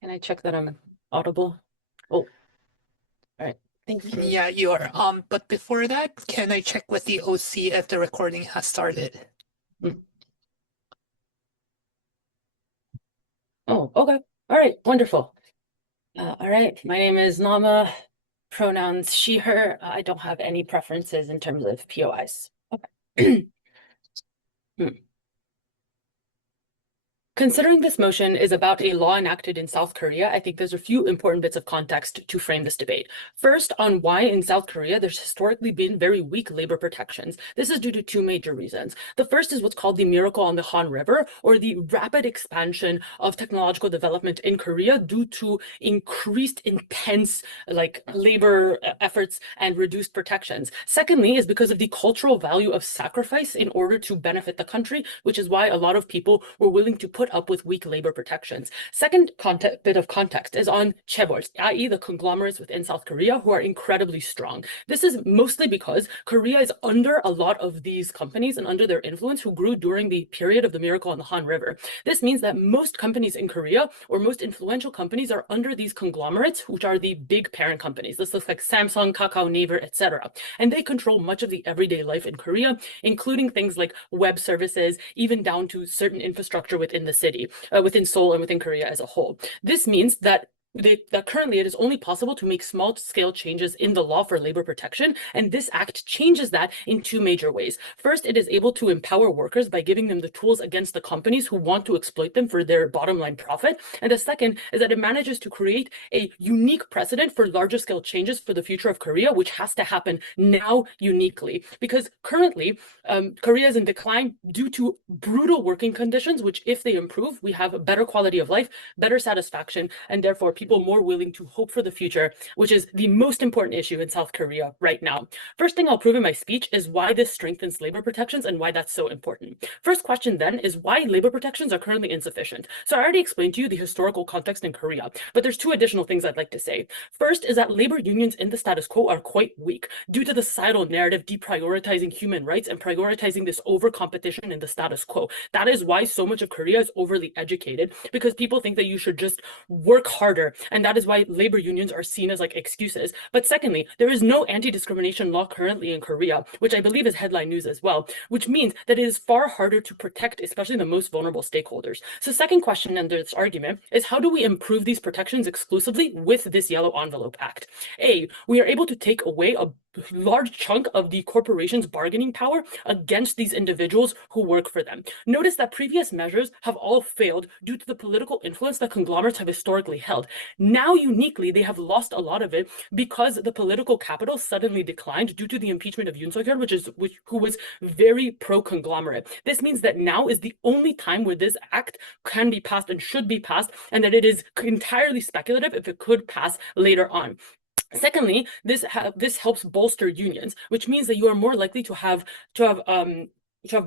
Can I check that I'm audible? Oh, all right. Thank you. Yeah, you are. But before that, can I check with the OC if the recording has started? Oh, okay. All right. Wonderful. All right. My name is Nama. Pronouns she, her. I don't have any preferences in terms of POIs. Okay. Considering this motion is about a law enacted in South Korea, I think there's a few important bits of context to frame this debate. First, on why in South Korea there's historically been very weak labor protections. This is due to two major reasons. The first is what's called the miracle on the Han River, or the rapid expansion of technological development in Korea due to increased intense labor efforts and reduced protections. Secondly, is because of the cultural value of sacrifice in order to benefit the country, which is why a lot of people were willing to put up with weak labor protections. Second bit of context is on chaebols, i.e. the conglomerates within South Korea who are incredibly strong. This is mostly because Korea is under a lot of these companies and under their influence who grew during the period of the miracle on the Han River. This means that most companies in Korea, or most influential companies, are under these conglomerates, which are the big parent companies. This looks like Samsung, Kakao, Naver, etc. And they control much of the everyday life in Korea, including things like web services, even down to certain infrastructure within the city, within Seoul and within Korea as a whole. This means that currently it is only possible to make small-scale changes in the law for labor protection, and this act changes that in two major ways. First, it is able to empower workers by giving them the tools against the companies who want to exploit them for their bottom line profit. And the second is that it manages to create a unique precedent for larger scale changes for the future of Korea, which has to happen now uniquely. Because currently, Korea is in decline due to brutal working conditions, which if they improve, we have a better quality of life, better satisfaction, and therefore people more willing to hope for the future, which is the most important issue in South Korea right now. First thing I'll prove in my speech is why this strengthens labor protections and why that's so important. First question then is why labor protections are currently insufficient. So I already explained to you the historical context in Korea, but there's two additional things I'd like to say. First is that labor unions in the status quo are quite weak due to the societal narrative deprioritizing human rights and prioritizing this over competition in the status quo. That is why so much of Korea is overly educated, because people think that you should just work harder, and that is why labor unions are seen as like excuses. But secondly, there is no anti-discrimination law currently in Korea, which I believe is headline news as well, which means that it is far harder to protect, especially the most vulnerable stakeholders. So second question under this argument is, how do we improve these protections exclusively with this Yellow Envelope Act? We are able to take away a large chunk of the corporation's bargaining power against these individuals who work for them. Notice that previous measures have all failed due to the political influence that conglomerates have historically held. Now, uniquely, they have lost a lot of it because the political capital suddenly declined due to the impeachment of Yoon Suk-yeol, who was very pro-conglomerate. This means that now is the only time where this act can be passed and should be passed, and that it is entirely speculative if it could pass later on. Secondly, this helps bolster unions, which means that you are more likely to have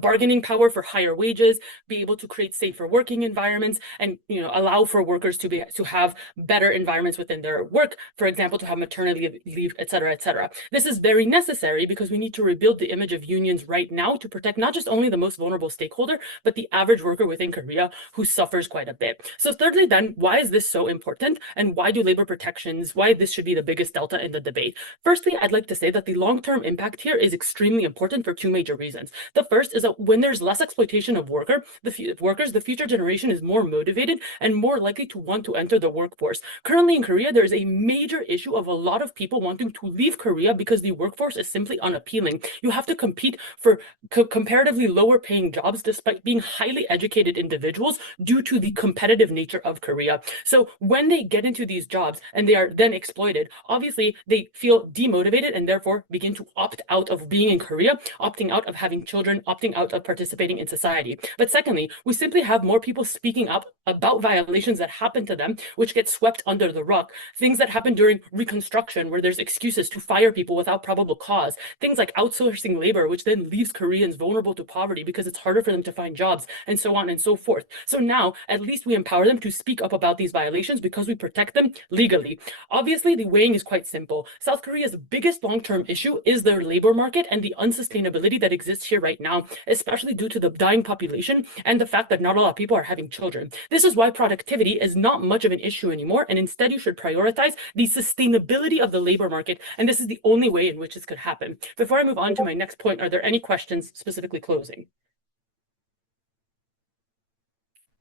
bargaining power for higher wages, be able to create safer working environments, and allow for workers to have better environments within their work, for example, to have maternity leave, etc., etc. This is very necessary because we need to rebuild the image of unions right now to protect not just only the most vulnerable stakeholder, but the average worker within Korea who suffers quite a bit. So thirdly, then, why is this so important, and why do labor protections, why this should be the biggest delta in the debate? Firstly, I'd like to say that the long-term impact here is extremely important for two major reasons. The first is that when there's less exploitation of workers, the future generation is more motivated and more likely to want to enter the workforce. Currently in Korea, there is a major issue of a lot of people wanting to leave Korea because the workforce is simply unappealing. You have to compete for comparatively lower paying jobs despite being highly educated individuals due to the competitive nature of Korea. So when they get into these jobs and they are then exploited, obviously they feel demotivated and therefore begin to opt out of being in Korea, opting out of having children, opting out of participating in society. But secondly, we simply have more people speaking up about violations that happen to them, which get swept under the rug. Things that happen during Reconstruction, where there's excuses to fire people without probable cause. Things like outsourcing labor, which then leaves Koreans vulnerable to poverty because it's harder for them to find jobs, and so on and so forth. So now, at least we empower them to speak up about these violations because we protect them legally. Obviously, the weighing is quite simple. South Korea's biggest long-term issue is their labor market and the unsustainability that exists here right now. now, especially due to the dying population and the fact that not a lot of people are having children. This is why productivity is not much of an issue anymore, and instead you should prioritize the sustainability of the labor market, and this is the only way in which this could happen. Before I move on to my next point, are there any questions specifically closing?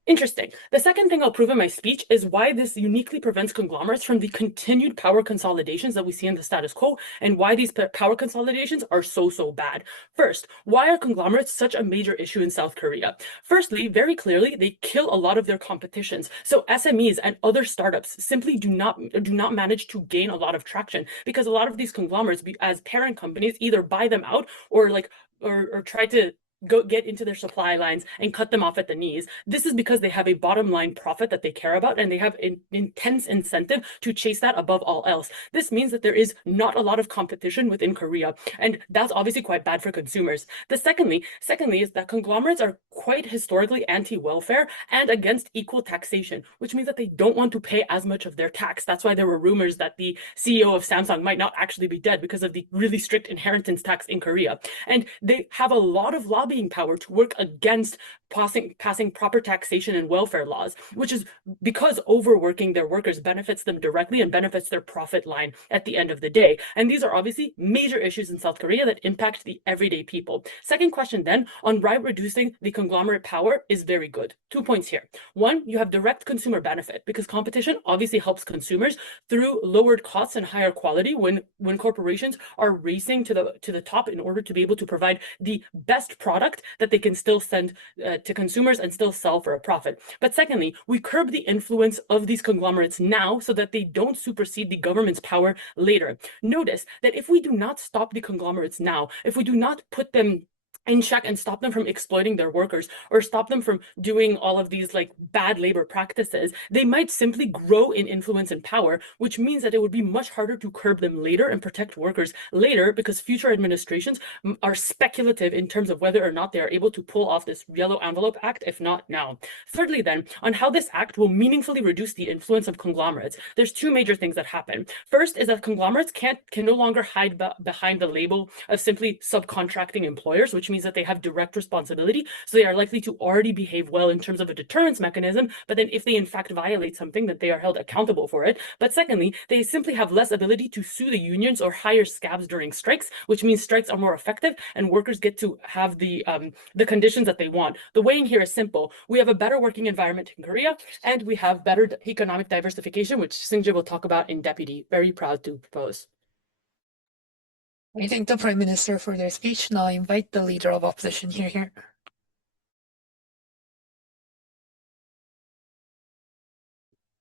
Interesting. The second thing I'll prove in my speech is why this uniquely prevents conglomerates from the continued power consolidations that we see in the status quo, and why these power consolidations are so bad. First, why are conglomerates such a major issue in South Korea? Firstly, very clearly, they kill a lot of their competitions. So SMEs and other startups simply do not manage to gain a lot of traction, because a lot of these conglomerates, as parent companies, either buy them out or try to get into their supply lines and cut them off at the knees. This is because they have a bottom line profit that they care about, and they have an intense incentive to chase that above all else. This means that there is not a lot of competition within Korea, and that's obviously quite bad for consumers. Secondly is that conglomerates are quite historically anti-welfare and against equal taxation, which means that they don't want to pay as much of their tax. That's why there were rumors that the CEO of Samsung might not actually be dead because of the really strict inheritance tax in Korea. And they have a lot of lobbying power to work against passing proper taxation and welfare laws, which is because overworking their workers benefits them directly and benefits their profit line at the end of the day. And these are obviously major issues in South Korea that impact the everyday people. Second question then, on why reducing the conglomerate power is very good. 2 points here. One, you have direct consumer benefit, because competition obviously helps consumers through lowered costs and higher quality when corporations are racing to the top in order to be able to provide the best product that they can still send to consumers and still sell for a profit. But secondly, we curb the influence of these conglomerates now so that they don't supersede the government's power later. Notice that if we do not stop the conglomerates now, if we do not put them in check and stop them from exploiting their workers, or stop them from doing all of these bad labor practices, they might simply grow in influence and power, which means that it would be much harder to curb them later and protect workers later, because future administrations are speculative in terms of whether or not they are able to pull off this Yellow Envelope Act, if not now. Thirdly then, on how this act will meaningfully reduce the influence of conglomerates, there's two major things that happen. First is that conglomerates can no longer hide behind the label of simply subcontracting employers, which means that they have direct responsibility, so they are likely to already behave well in terms of a deterrence mechanism, but then if they in fact violate something, that they are held accountable for it. But secondly, they simply have less ability to sue the unions or hire scabs during strikes, which means strikes are more effective and workers get to have the conditions that they want. The weighing here is simple. We have a better working environment in Korea, and we have better economic diversification, which Seungjae will talk about in deputy. Very proud to propose. I thank the Prime Minister for their speech. Now I invite the Leader of Opposition here.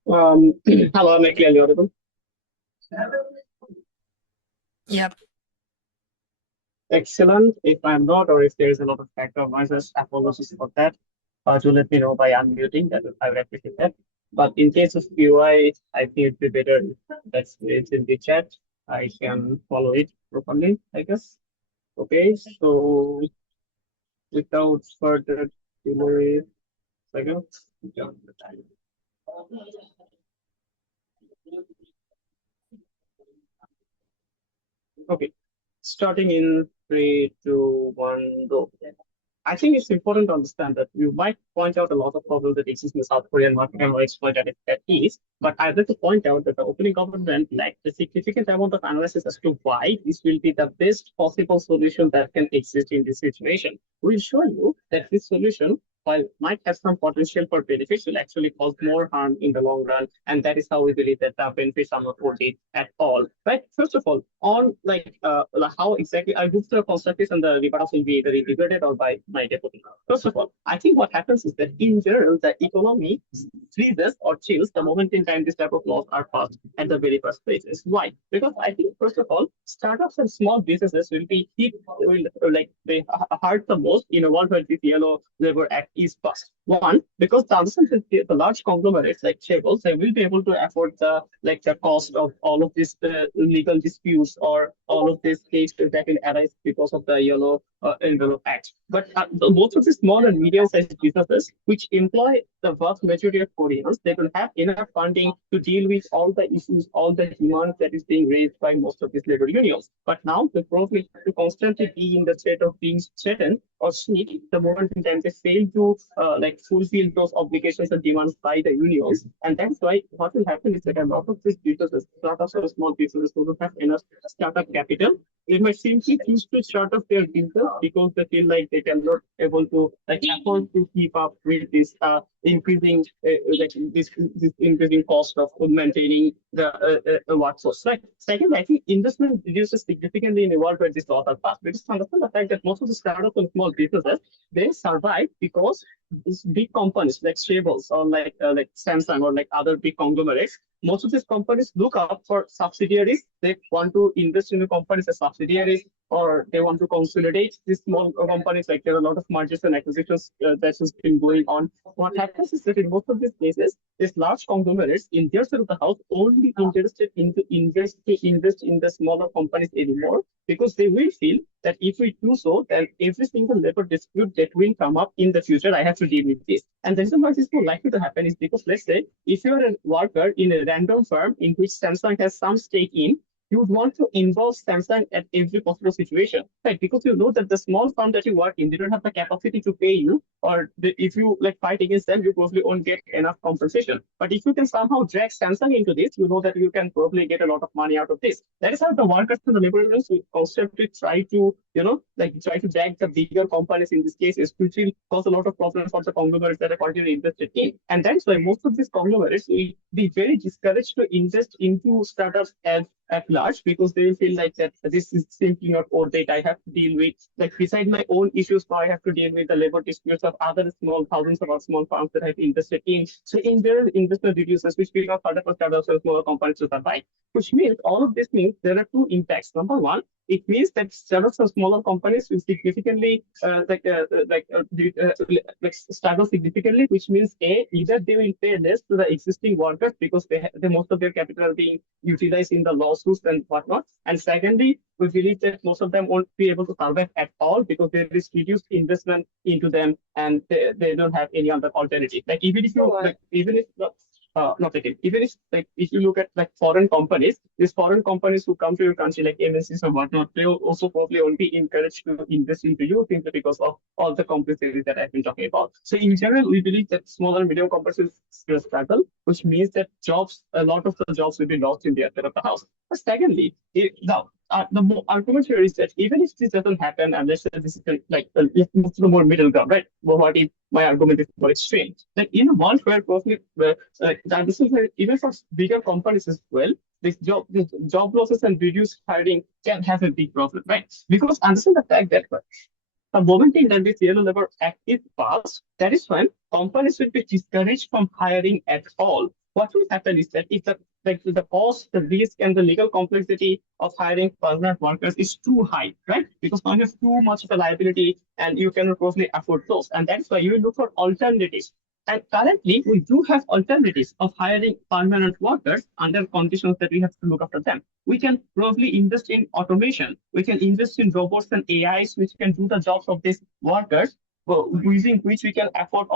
Hello, am I clearly audible? Yep. Excellent. If I'm not, or if there is a lot of background noises, apologies for that. Do let me know by unmuting. I would appreciate that. But in case of UI, I think it'd be better that's it's in the chat. I can follow it properly, I guess. Okay, so without further delay, okay, starting in 3, 2, 1, go. I think it's important to understand that you might point out a lot of problems that exist in the South Korean market and what exploited at ease, but I'd like to point out that the opening government lacked a significant amount of analysis as to why this will be the best possible solution that can exist in this situation. We'll show you that this solution, while might have some potential for benefits, will actually cause more harm in the long run, and that is how we believe that the benefits are not worth it at all. Right? First of all, on how exactly I move to the constructive and the rebuttals will be either debated or by my deputy. First of all, I think what happens is that in general the economy freezes or chills the moment in time this type of laws are passed at the very first place. Why? Because I think first of all, startups and small businesses will be hit, they hurt the most in a world where this Yellow Labor Act is passed. One, because the large conglomerates like Chaebol, they will be able to afford the cost of all of these legal disputes or all of these cases that will arise because of the Yellow Envelope Act. But most of the small and medium-sized businesses, which employ the vast majority of Koreans, they will have enough funding to deal with all the issues, all the demands that is being raised by most of these labor unions. But now they probably have to constantly be in the state of being threatened or sneak the moment in time they fail to fulfill those obligations and demands by the unions. And that's why what will happen is that a lot of these businesses, startups or small businesses who don't have enough startup capital, they might simply choose to start up their business because they feel like they cannot able to afford to keep up with this increasing this increasing cost of maintaining the workforce. Right. Second, I think investment reduces significantly in a world where this laws are passed. We just understand the fact that most of the startups and small businesses, they survive because these big companies like Shables or like Samsung or like other big conglomerates, most of these companies look up for subsidiaries. They want to invest in the companies as subsidiaries, or they want to consolidate these small companies. Like there are a lot of mergers and acquisitions that has been going on. What happens is that in most of these cases, these large conglomerates in their side of the house only interested in to invest in the smaller companies anymore, because they will feel that if we do so, then every single labor dispute that will come up in the future, I have to deal with this. And the reason why this is more likely to happen is because, let's say, if you're a worker in a random firm in which Samsung has some stake in, you would want to involve Samsung at every possible situation, right? Because you know that the small firm that you work in, they don't have the capacity to pay you, or if you fight against them, you probably won't get enough compensation. But if you can somehow drag Samsung into this, you know that you can probably get a lot of money out of this. That is how the workers and the labor unions will constantly try to, try to drag the bigger companies in this case, which will cause a lot of problems for the conglomerates that are continually invested in. And that's why most of these conglomerates will be very discouraged to invest into startups at large, because they feel like that this is simply not worth it. I have to deal with, beside my own issues, now I have to deal with the labor disputes of other small thousands of our small firms that I've invested in. So in general, investment reduces, which will not harder for startups or smaller companies to survive. Which means all of this means there are two impacts. Number one, it means that startups or smaller companies will significantly struggle significantly, which means either they will pay less to the existing workers because they most of their capital are being utilized in the lawsuits and whatnot. And secondly, we believe that most of them won't be able to survive at all because there is reduced investment into them and they don't have any other alternative. Like even if you even if not again. Even if you look at foreign companies, these foreign companies who come to your country like MNCs or whatnot, they will also probably won't be encouraged to invest into you simply because of all the complexities that I've been talking about. So in general, we believe that small and medium companies will struggle, which means that a lot of the jobs will be lost in their side of the house. But secondly, the argument here is that even if this doesn't happen, and let's say this is let's move to the more middle ground, right? Well, what if my argument is more extreme? That in a world where probably this is even for bigger companies as well, this job losses and reduced hiring can have a big problem, right? Because understand the fact that the moment in that this Yellow Labor Act is passed, that is when companies will be discouraged from hiring at all. What will happen is that if the cost, the risk, and the legal complexity of hiring permanent workers is too high, right? Because now you have too much of a liability and you cannot probably afford those. And that's why you look for alternatives. And currently, we do have alternatives of hiring permanent workers under conditions that we have to look after them. We can probably invest in automation. We can invest in robots and AIs, which can do the jobs of these workers, using which we can afford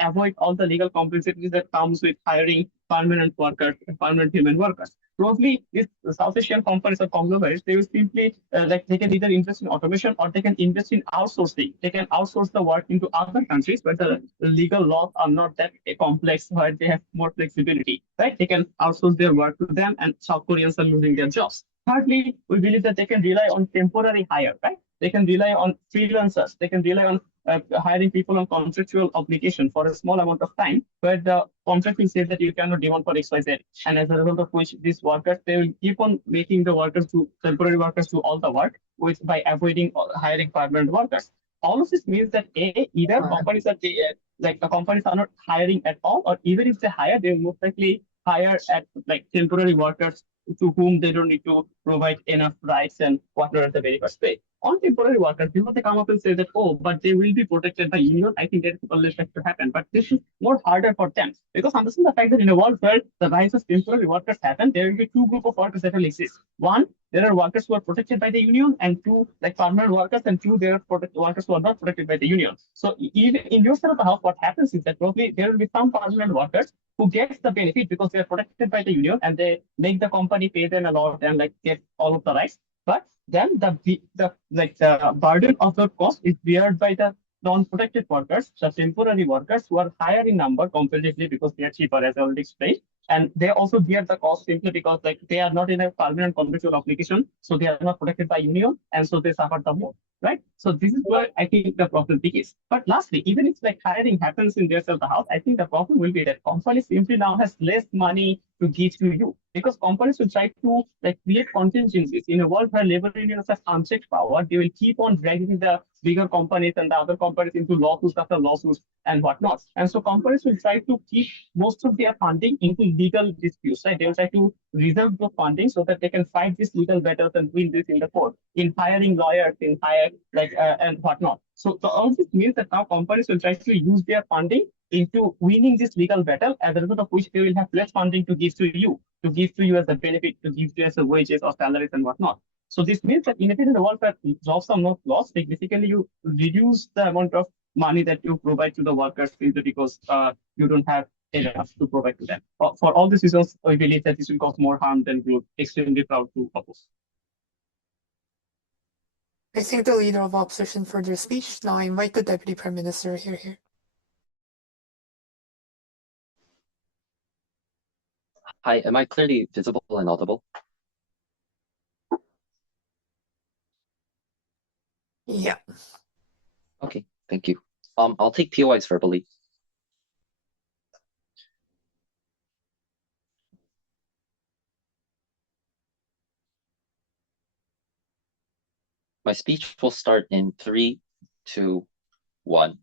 avoid all the legal complexities that comes with hiring permanent workers, permanent human workers. Probably these South Asian companies or conglomerates, they will simply they can either invest in automation or they can invest in outsourcing. They can outsource the work into other countries where the legal laws are not that complex, where they have more flexibility, right? They can outsource their work to them, and South Koreans are losing their jobs. Thirdly, we believe that they can rely on temporary hire, right? They can rely on freelancers. They can rely on hiring people on contractual obligation for a small amount of time, where the contract will say that you cannot demand for XYZ. And as a result of which, these workers, they will keep on making the temporary workers do all the work, which by avoiding hiring permanent workers. All of this means that either companies are the companies are not hiring at all, or even if they hire, they will most likely hire at temporary workers to whom they don't need to provide enough rights and whatnot at the very first place. On temporary workers, people they come up and say that, oh, but they will be protected by union. I think that's always like to happen. But this is more harder for them because understand the fact that in a world where the rise of temporary workers happen, there will be two groups of workers that will exist. One, there are workers who are protected by the union, and two, like permanent workers, and two, there are workers who are not protected by the union. So even in your side of the house, what happens is that probably there will be some permanent workers who gets the benefit because they are protected by the union and they make the company pay them a lot and like get all of the rights. But then the burden of the cost is beared by the non-protected workers, the temporary workers who are higher in number comparatively because they are cheaper, as I already explained. And they also bear the cost simply because like they are not in a permanent contractual obligation, so they are not protected by union, and so they suffer the more, right? So this is where I think the problem begins. But lastly, even if like hiring happens in their side of the house, I think the problem will be that company simply now has less money to give to you because companies will try to like create contingencies in a world where labor unions have unchecked power. They will keep on dragging the bigger companies and the other companies into lawsuits after lawsuits and whatnot. And so companies will try to keep most of their funding into legal disputes, right? They will try to reserve the funding so that they can fight these legal battles and win this in the court, in hiring lawyers, in hire and whatnot. So all this means that now companies will try to use their funding into winning this legal battle, as a result of which they will have less funding to give to you as a benefit, to give to you as a wages or salaries and whatnot. So this means that in a world where jobs are not lost, like basically you reduce the amount of money that you provide to the workers simply because you don't have enough to provide to them. For all these reasons, we believe that this will cause more harm than good. Extremely proud to oppose. I thank the leader of opposition for their speech. Now I invite the Deputy Prime Minister here. Hi, am I clearly visible and audible? Yeah. Okay, thank you. I'll take POIs verbally. My speech will start in 3, 2, 1.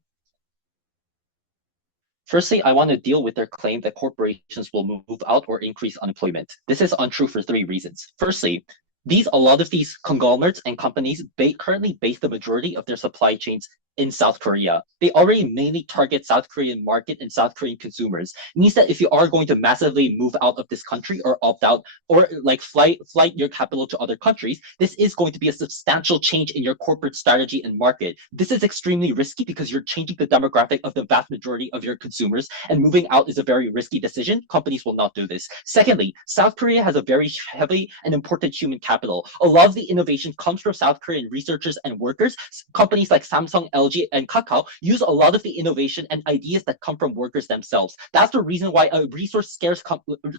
Firstly, I want to deal with their claim that corporations will move out or increase unemployment. This is untrue for 3 reasons. Firstly, a lot of these conglomerates and companies currently base the majority of their supply chains in South Korea. They already mainly target South Korean market and South Korean consumers. It means that if you are going to massively move out of this country or opt out or like flight your capital to other countries, this is going to be a substantial change in your corporate strategy and market. This is extremely risky because you're changing the demographic of the vast majority of your consumers, and moving out is a very risky decision. Companies will not do this. Secondly, South Korea has a very heavy and important human capital. A lot of the innovation comes from South Korean researchers and workers. Companies like Samsung, LG, and Kakao use a lot of the innovation and ideas that come from workers themselves. That's the reason why a resource-scarce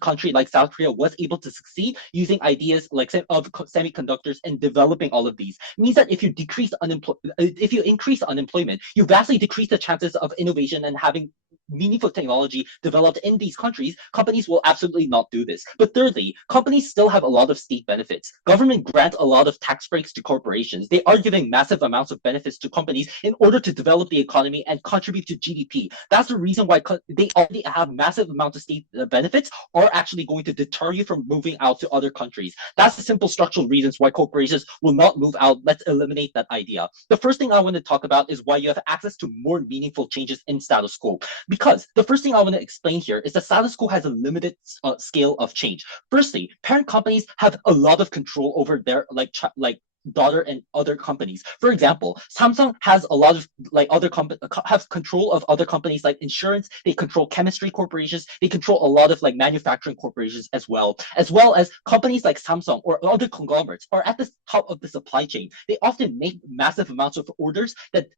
country like South Korea was able to succeed using ideas like of semiconductors and developing all of these. It means that if you increase unemployment, you vastly decrease the chances of innovation and having meaningful technology developed in these countries. Companies will absolutely not do this. But thirdly, companies still have a lot of state benefits. Government grants a lot of tax breaks to corporations. They are giving massive amounts of benefits to companies in order to develop the economy and contribute to GDP. That's the reason why they already have massive amounts of state benefits are actually going to deter you from moving out to other countries. That's the simple structural reasons why corporations will not move out. Let's eliminate that idea. The first thing I want to talk about is why you have access to more meaningful changes in status quo. Because the first thing I want to explain here is that status quo has a limited scale of change. Firstly, parent companies have a lot of control over their daughter and other companies. For example, Samsung has a lot of have control of other companies like insurance. They control chemistry corporations. They control a lot of manufacturing corporations as well as companies like Samsung or other conglomerates are at the top of the supply chain. They often make massive amounts of orders that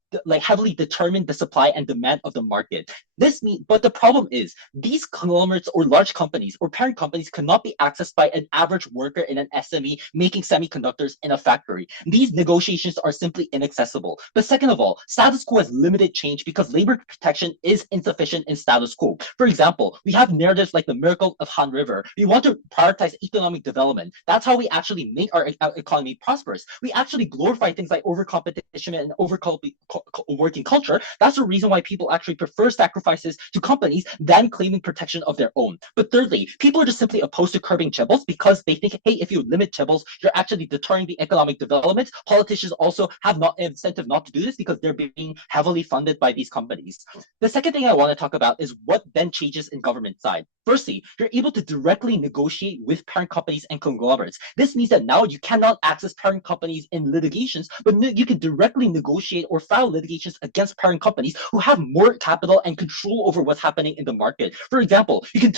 heavily determine the supply and demand of the market. But the problem is these conglomerates or large companies or parent companies cannot be accessed by an average worker in an SME making semiconductors in a factory. arbitrary. These negotiations are simply inaccessible. But second of all, status quo has limited change because labor protection is insufficient in status quo. For example, we have narratives like the miracle of Han River. We want to prioritize economic development. That's how we actually make our economy prosperous. We actually glorify things like over-competition and working culture. That's the reason why people actually prefer sacrifices to companies than claiming protection of their own. But thirdly, people are just simply opposed to curbing chaebols because they think, hey, if you limit chaebols, you're actually deterring the economic development. Politicians also have not incentive not to do this because they're being heavily funded by these companies. The second thing I want to talk about is what then changes in government side. Firstly, you're able to directly negotiate with parent companies and conglomerates. This means that now you cannot access parent companies in litigations, but you can directly negotiate or file litigations against parent companies who have more capital and control over what's happening in the market. For example, you can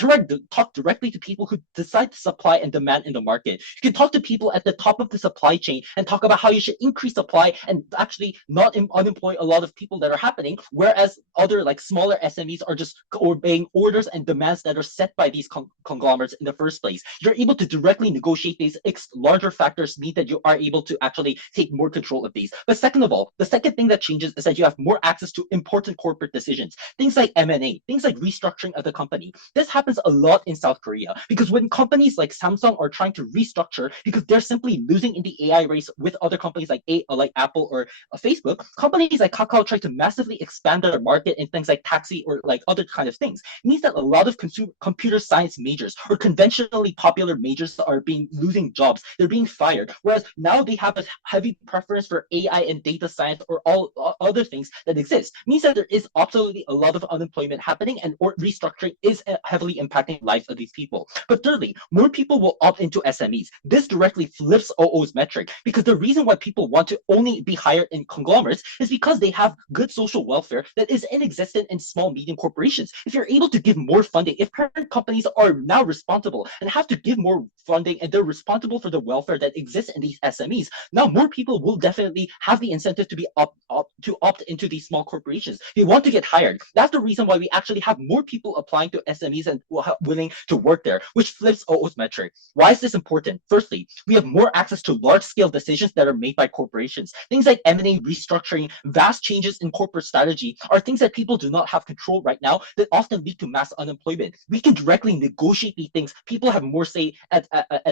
talk directly to people who decide to supply and demand in the market. You can talk to people at the top of the supply chain and talk about how you should increase supply and actually not unemploy a lot of people that are happening, whereas other like smaller SMEs are just obeying orders and demands that are set by these conglomerates in the first place. You're able to directly negotiate these. Larger factors mean that you are able to actually take more control of these. But second of all, the second thing that changes is that you have more access to important corporate decisions, things like M&A, things like restructuring of the company. This happens a lot in South Korea because when companies like Samsung are trying to restructure because they're simply losing in the AI race with other companies like Apple or Facebook, companies like Kakao try to massively expand their market in things like taxi or like other kind of things. It means that a lot of computer science majors or conventionally popular majors are losing jobs. They're being fired. Whereas now they have a heavy preference for AI and data science or all other things that exist. It means that there is absolutely a lot of unemployment happening and restructuring is heavily impacting lives of these people. But thirdly, more people will opt into SMEs. This directly flips OO's metric because the reason why people want to only be hired in conglomerates is because they have good social welfare that is inexistent in small, medium corporations. If you're able to give more funding, if parent companies are now responsible and have to give more funding and they're responsible for the welfare that exists in these SMEs, now more people will definitely have the incentive to be opt into these small corporations. They want to get hired. That's the reason why we actually have more people applying to SMEs and willing to work there, which flips OO's metric. Why is this important? Firstly, we have more access to large-scale decisions that are made by corporations. Things like M&A, restructuring, vast changes in corporate strategy are things that people do not have control right now that often lead to mass unemployment. We can directly negotiate these things. People have more say at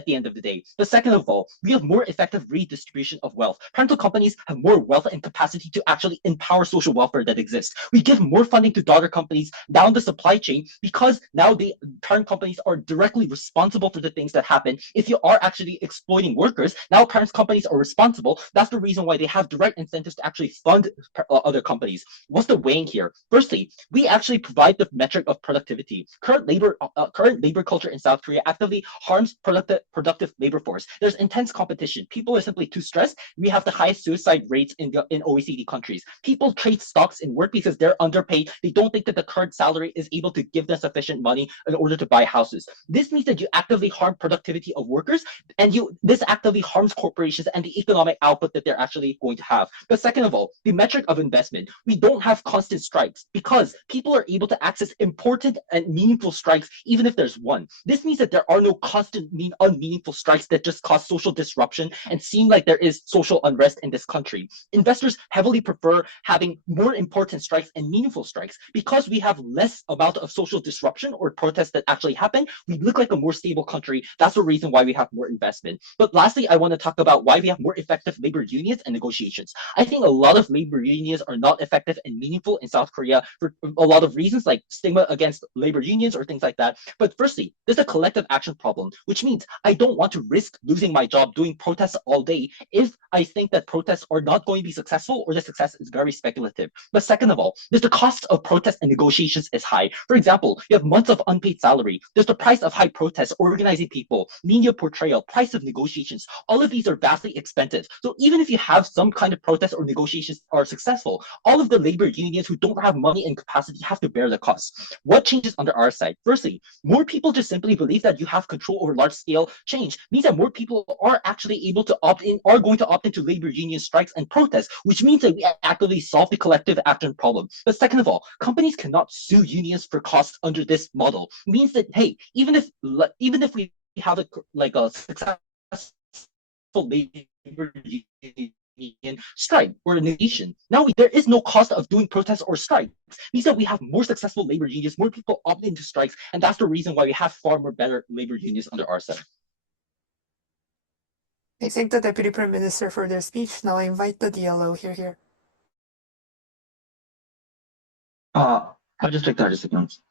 the end of the day. But second of all, we have more effective redistribution of wealth. Parental companies have more wealth and capacity to actually empower social welfare that exists. We give more funding to daughter companies down the supply chain because now the parent companies are directly responsible for the things that happen. If you are actually exploiting workers, now parent companies are responsible. That's the reason why they have direct incentives to actually fund other companies. What's the weighing here? Firstly, we actually provide the metric of productivity. Current labor culture in South Korea actively harms productive labor force. There's intense competition. People are simply too stressed. We have the highest suicide rates in OECD countries. People trade stocks in work because they're underpaid. They don't think that the current salary is able to give them sufficient money in order to buy houses. This means that you actively harm productivity of workers, and this actively harms corporations and the economic output that they're actually going to have. But second of all, the metric of investment. We don't have constant strikes because people are able to access important and meaningful strikes even if there's one. This means that there are no constant unmeaningful strikes that just cause social disruption and seem like there is social unrest in this country. Investors heavily prefer having more important strikes and meaningful strikes. Because we have less amount of social disruption or protests that actually happen, we look like a more stable country. That's the reason why we have more investment. But lastly, I want to talk about why we have more effective labor unions and negotiations. I think a lot of labor unions are not effective and meaningful in South Korea for a lot of reasons, like stigma against labor unions or things like that. But firstly, there's a collective action problem, which means I don't want to risk losing my job doing protests all day if I think that protests are not going to be successful or the success is very speculative. But second of all, there's the cost of protests and negotiations is high. For example, you have months of unpaid salary. There's the price of high protests, organizing people, media portrayal, price of negotiations. All of these are vastly expensive. So even if you have some kind of protest or negotiations are successful, all of the labor unions who don't have money and capacity have to bear the costs. What changes under our side? Firstly, more people just simply believe that you have control over large-scale change means that more people are actually able to are going to opt into labor union strikes and protests, which means that we actively solve the collective action problem. But second of all, companies cannot sue unions for costs under this model. It means that, hey, even if we have a successful labor labor union strike or a nation. Now there is no cost of doing protests or strikes. Means that we have more successful labor unions, more people opt into strikes, and that's the reason why we have far more better labor unions under our set. I thank the Deputy Prime Minister for their speech. Now I invite the DLO here. I'll just take 30 seconds.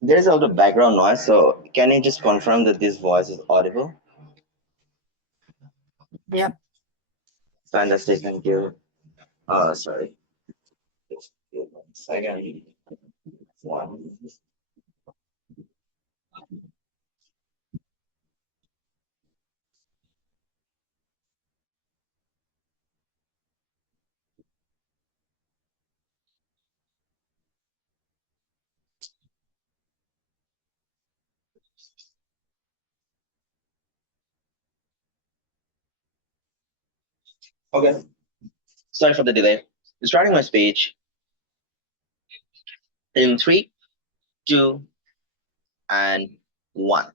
There is a lot of background noise, so can you just confirm that this voice is audible? Yeah. Fantastic, thank you. Sorry. Second. One. Okay. Sorry for the delay. Starting my speech in 3, 2, and 1.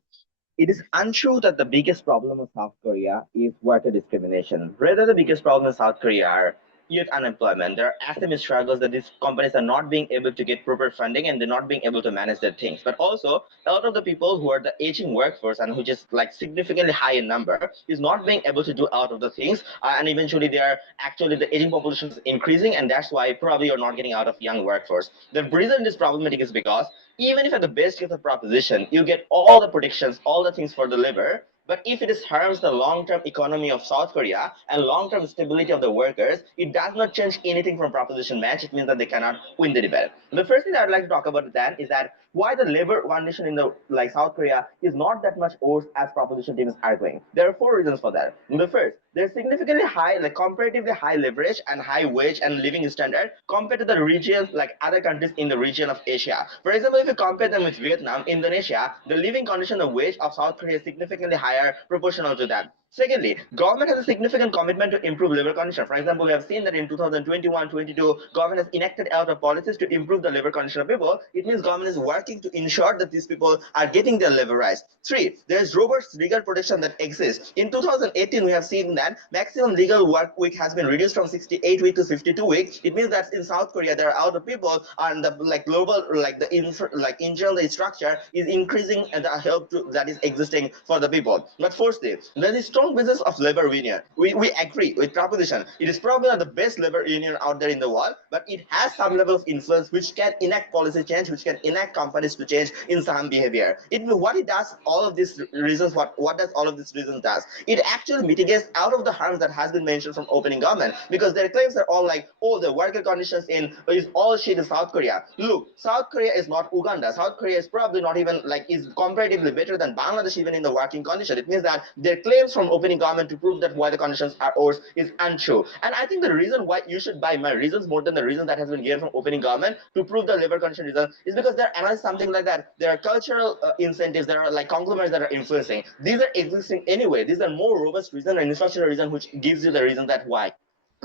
It is untrue that the biggest problem of South Korea is worker discrimination. Rather, the biggest problem in South Korea are youth unemployment. There are SME struggles that these companies are not being able to get proper funding and they're not being able to manage their things. But also, a lot of the people who are the aging workforce and which is like significantly high in number is not being able to do a lot of the things. And eventually, they are actually the aging population is increasing, and that's why probably you're not getting out of young workforce. The reason this problematic is because even if at the best case of proposition, you get all the protections, all the things for the labor, but if it is harms the long-term economy of South Korea and long-term stability of the workers, it does not change anything from proposition match. It means that they cannot win the debate. The first thing that I'd like to talk about then is that why the labor condition in the South Korea is not that much worse as proposition teams are arguing. There are 4 reasons for that. The first, there's significantly high, comparatively high leverage and high wage and living standard compared to the regions other countries in the region of Asia. For example, if you compare them with Vietnam, Indonesia, the living condition, the wage of South Korea is significantly higher proportional to that. Secondly, government has a significant commitment to improve labor condition. For example, we have seen that in 2021-22, government has enacted a lot of policies to improve the labor condition of people. It means government is working to ensure that these people are getting their labor rights. 3, there is robust legal protection that exists. In 2018, we have seen that maximum legal work week has been reduced from 68 weeks to 52 weeks. It means that in South Korea, there are a lot of people and the global in general the structure is increasing and the help that is existing for the people. But fourthly, there is strong business of labor union. We agree with proposition. It is probably not the best labor union out there in the world, but it has some level of influence which can enact policy change, which can enact companies to change in some behavior. What it does, all of these reasons, what does all of these reasons does? It actually mitigates out of the harms that has been mentioned from opening government, because their claims are all oh, the worker conditions is all shit in South Korea. Look, South Korea is not Uganda. South Korea is probably not even is comparatively better than Bangladesh even in the working condition. It means that their claims from opening government to prove that why the conditions are worse is untrue. And I think the reason why you should buy my reasons more than the reason that has been given from opening government to prove the labor condition reason is because they're analyzing something like that. There are cultural incentives, there are conglomerates that are influencing. These are existing anyway. These are more robust reason and infrastructure reason which gives you the reason that why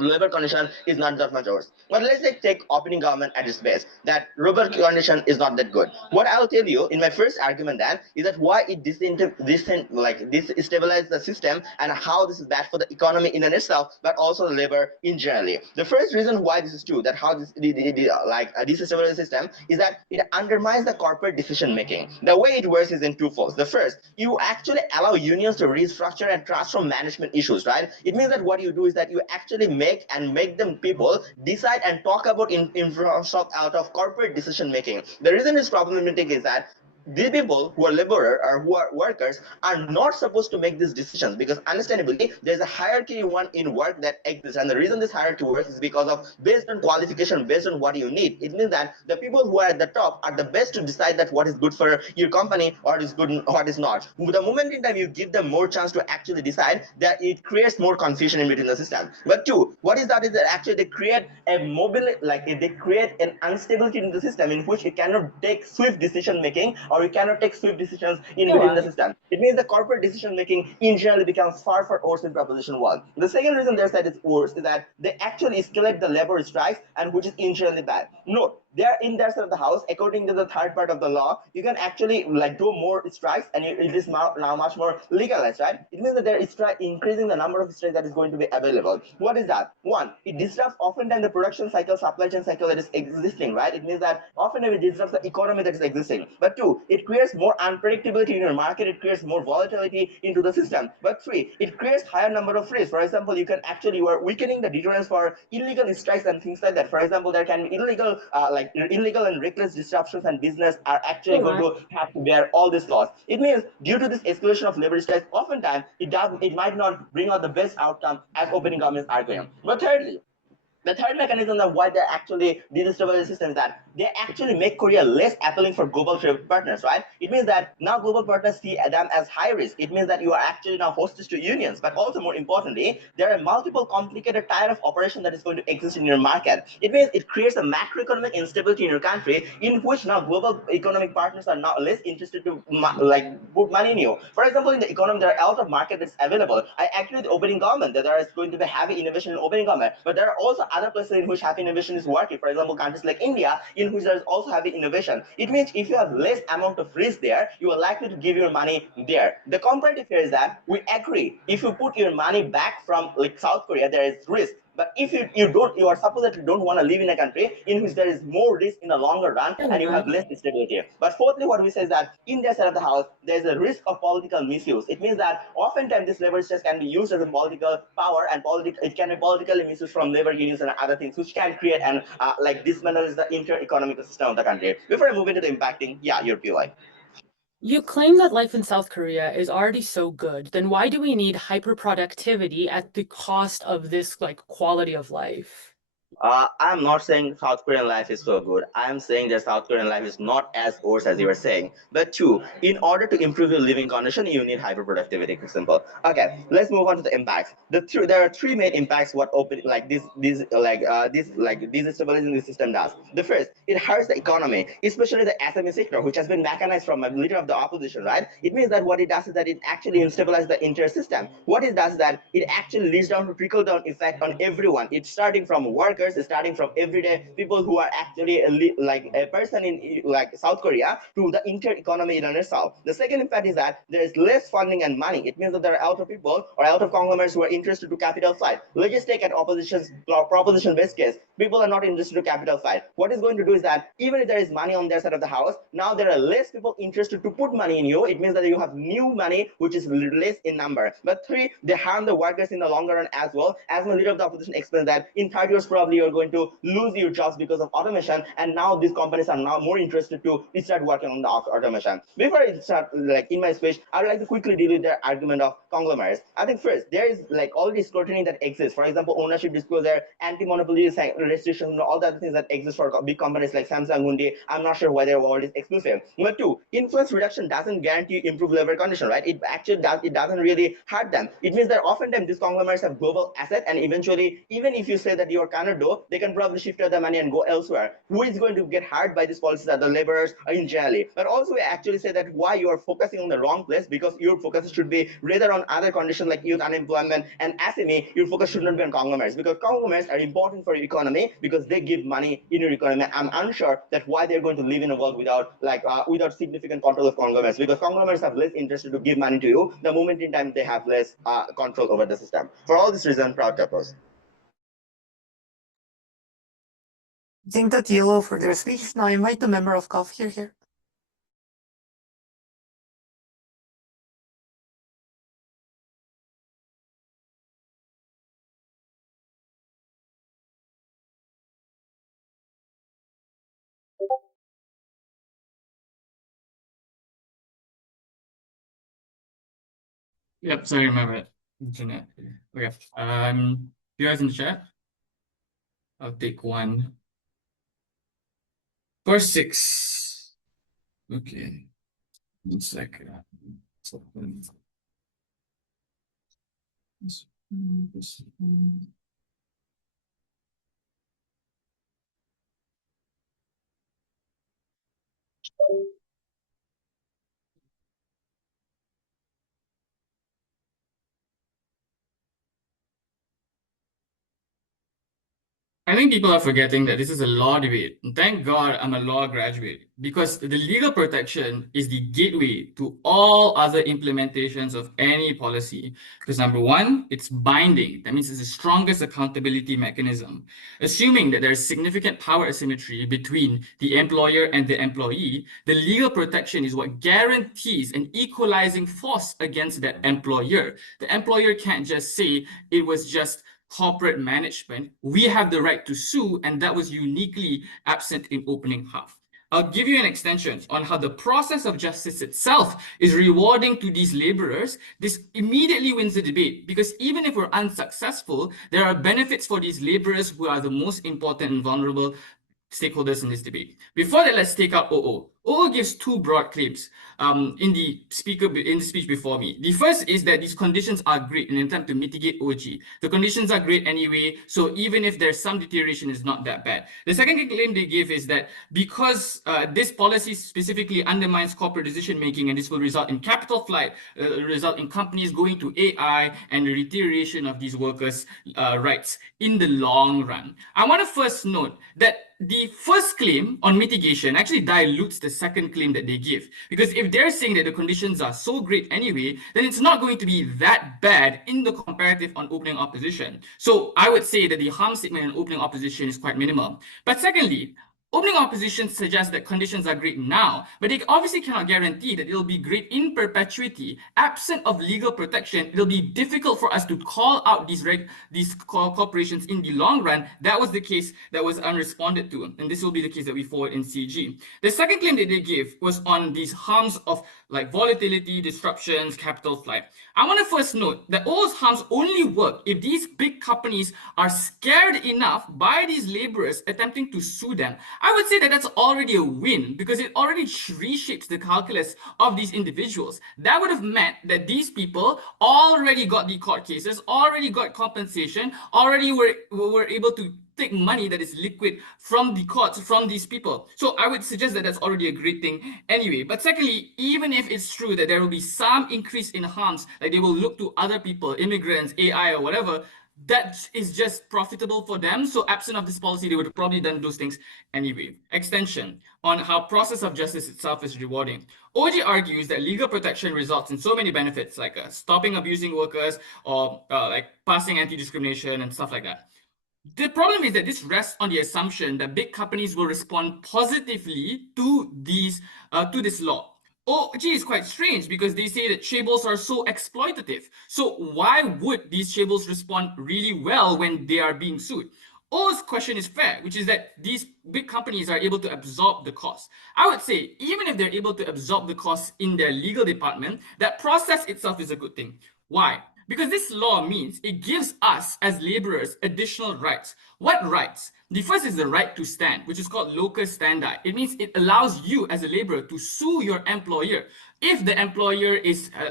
labor condition is not that much worse. But let's take opening government at its base, that labor condition is not that good. What I'll tell you in my first argument then is that why it destabilizes the system and how this is bad for the economy in and itself, but also the labor in generally. The first reason why this is true, that how this destabilizes the system, is that it undermines the corporate decision making. The way it works is in two folds. The first, you actually allow unions to restructure and transform management issues, right? It means that what you do is that you actually make them people decide and talk about infrastructure out of corporate decision making. The reason it's problematic is that these people who are laborer or who are workers are not supposed to make these decisions, because understandably there's a hierarchy in work that exists, and the reason this hierarchy works is because of based on qualification, based on what you need. It means that the people who are at the top are the best to decide that what is good for your company or is good and what is not. The moment in time you give them more chance to actually decide, that it creates more confusion in between the system. But two, what is that actually they create a they create an instability in the system in which it cannot take swift decision making, or you cannot take swift decisions in within the system. It means the corporate decision making in general becomes far worse in proposition 1. The second reason they said it's worse is that they actually escalate the labor strikes, and which is inherently bad. Note, they are in their side of the house. According to the third part of the law, you can actually do more strikes, and it is now much more legalized, right? It means that there is increasing the number of strikes that is going to be available. What is that? One, it disrupts oftentimes the production cycle, supply chain cycle that is existing, right? It means that often it disrupts the economy that is existing. But two, it creates more unpredictability in your market. It creates more volatility into the system. But three, it creates higher number of risks. For example, you are weakening the deterrence for illegal strikes and things like that. For example, there can be illegal and reckless disruptions, and business are actually going to have to bear all this loss. It means due to this escalation of labor strikes, oftentimes it might not bring out the best outcome as opening governments are going. But thirdly, the third mechanism of why they're actually destabilizing the system is that they actually make Korea less appealing for global trade partners, right? It means that now global partners see them as high risk. It means that you are actually now hostage to unions, but also more importantly, there are multiple complicated type of operation that is going to exist in your market. It means it creates a macroeconomic instability in your country, in which now global economic partners are now less interested to put money in you. For example, in the economy, there are a lot of market that's available. I agree with the opening government that there is going to be heavy innovation in opening government, but there are also other places in which heavy innovation is working. For example, countries like India, in which there is also heavy innovation. It means if you have less amount of risk there, you are likely to give your money there. The comparative here is that we agree, if you put your money back from South Korea, there is risk. But if you are supposedly don't want to live in a country in which there is more risk in the longer run, and you have less stability. But fourthly, what we say is that in their side of the house, there is a risk of political misuse. It means that oftentimes this labor stress can be used as a political power, and it can be politically misused from labor unions and other things, which can create and dismantle the inter-economic system of the country. Before I move into the impacting, your POI. You claim that life in South Korea is already so good. Then why do we need hyperproductivity at the cost of this quality of life? I'm not saying South Korean life is so good. I'm saying that South Korean life is not as worse as you were saying. But two, in order to improve your living condition, you need hyperproductivity. It's simple. Okay, let's move on to the impacts. There are three main impacts what destabilizing the system does. The first, it hurts the economy, especially the SME sector, which has been mechanized from a leader of the opposition, right? It means that what it does is that it actually instabilizes the entire system. What it does is that it actually leads down to trickle down effect on everyone. It's starting from workers, starting from everyday people who are actually a person in South Korea to the entire economy in itself. The second impact is that there is less funding and money. It means that there are a lot of people or a lot of conglomerates who are interested to capital flight. Let's just take an proposition based case. People are not interested to capital flight. What is going to do is that even if there is money on their side of the house, now there are less people interested to put money in you. It means that you have new money which is less in number. But three, they harm the workers in the longer run as well. As my leader of the opposition explained that in 30 years probably you're going to lose your jobs because of automation, and now these companies are now more interested to start working on the automation. Before I start in my speech, I would like to quickly deal with the argument of conglomerates. I think first, there is already scrutiny that exists. For example, ownership disclosure, anti-monopoly restrictions, all the other things that exist for big companies like Samsung, Hyundai. I'm not sure whether all is exclusive. Number two, influence reduction doesn't guarantee improved labor condition, right? It actually does. It doesn't really hurt them. It means that oftentimes these conglomerates have global asset, and eventually, even if you say that you cannot do, they can probably shift the money and go elsewhere. Who is going to get hurt by these policies are the laborers in general. But also we actually say that why you are focusing on the wrong place, because your focus should be rather on other conditions like youth unemployment and SME. Your focus should not be on conglomerates, because conglomerates are important for your economy because they give money in your economy. I'm unsure that why they're going to live in a world without without significant control of conglomerates, because conglomerates have less interest to give money to you the moment in time they have less control over the system. For all this reason, proud to oppose. I think that's yellow for their speech. Now invite the member of COF here. Yep, sorry, my bad. Internet. Okay. You guys in the chat? I'll take one. First 6. Okay. 1 second. Let's open this one. I think people are forgetting that this is a law debate. Thank God I'm a law graduate, because the legal protection is the gateway to all other implementations of any policy. Because number one, it's binding. That means it's the strongest accountability mechanism. Assuming that there is significant power asymmetry between the employer and the employee, the legal protection is what guarantees an equalizing force against that employer. The employer can't just say it was just corporate management. We have the right to sue, and that was uniquely absent in opening half. I'll give you an extension on how the process of justice itself is rewarding to these laborers. This immediately wins the debate, because even if we're unsuccessful, there are benefits for these laborers who are the most important and vulnerable stakeholders in this debate. Before that, let's take up OO. OO gives 2 broad claims in the speech before me. The first is that these conditions are great in an attempt to mitigate OG. The conditions are great anyway, so even if there's some deterioration, it's not that bad. The second claim they give is that because this policy specifically undermines corporate decision making, and this will result in capital flight, result in companies going to AI and the deterioration of these workers' rights in the long run. I want to first note that the first claim on mitigation actually dilutes the second claim that they give. Because if they're saying that the conditions are so great anyway, then it's not going to be that bad in the comparative on opening opposition. So I would say that the harm statement in opening opposition is quite minimal. But secondly, opening opposition suggests that conditions are great now, but they obviously cannot guarantee that it'll be great in perpetuity. Absent of legal protection, it'll be difficult for us to call out these corporations in the long run. That was the case that was unresponded to, and this will be the case that we forward in CG. The second claim that they gave was on these harms of like volatility, disruptions, capital flight. I want to first note that all those harms only work if these big companies are scared enough by these laborers attempting to sue them. I would say that that's already a win, because it already reshapes the calculus of these individuals. That would have meant that these people already got the court cases, already got compensation, already were able to take money that is liquid from the courts, from these people. So I would suggest that that's already a great thing anyway. But secondly, even if it's true that there will be some increase in harms, like they will look to other people, immigrants, AI or whatever, that is just profitable for them. So absent of this policy, they would have probably done those things anyway. Extension on how process of justice itself is rewarding. OG argues that legal protection results in so many benefits, like stopping abusing workers or like passing anti-discrimination and stuff like that. The problem is that this rests on the assumption that big companies will respond positively to this law. OG is quite strange, because they say that chaebols are so exploitative. So why would these chaebols respond really well when they are being sued? O's question is fair, which is that these big companies are able to absorb the cost. I would say even if they're able to absorb the costs in their legal department, that process itself is a good thing. Why? Because this law means it gives us as laborers additional rights. What rights? The first is the right to stand, which is called locus standi. It means it allows you as a laborer to sue your employer. If the employer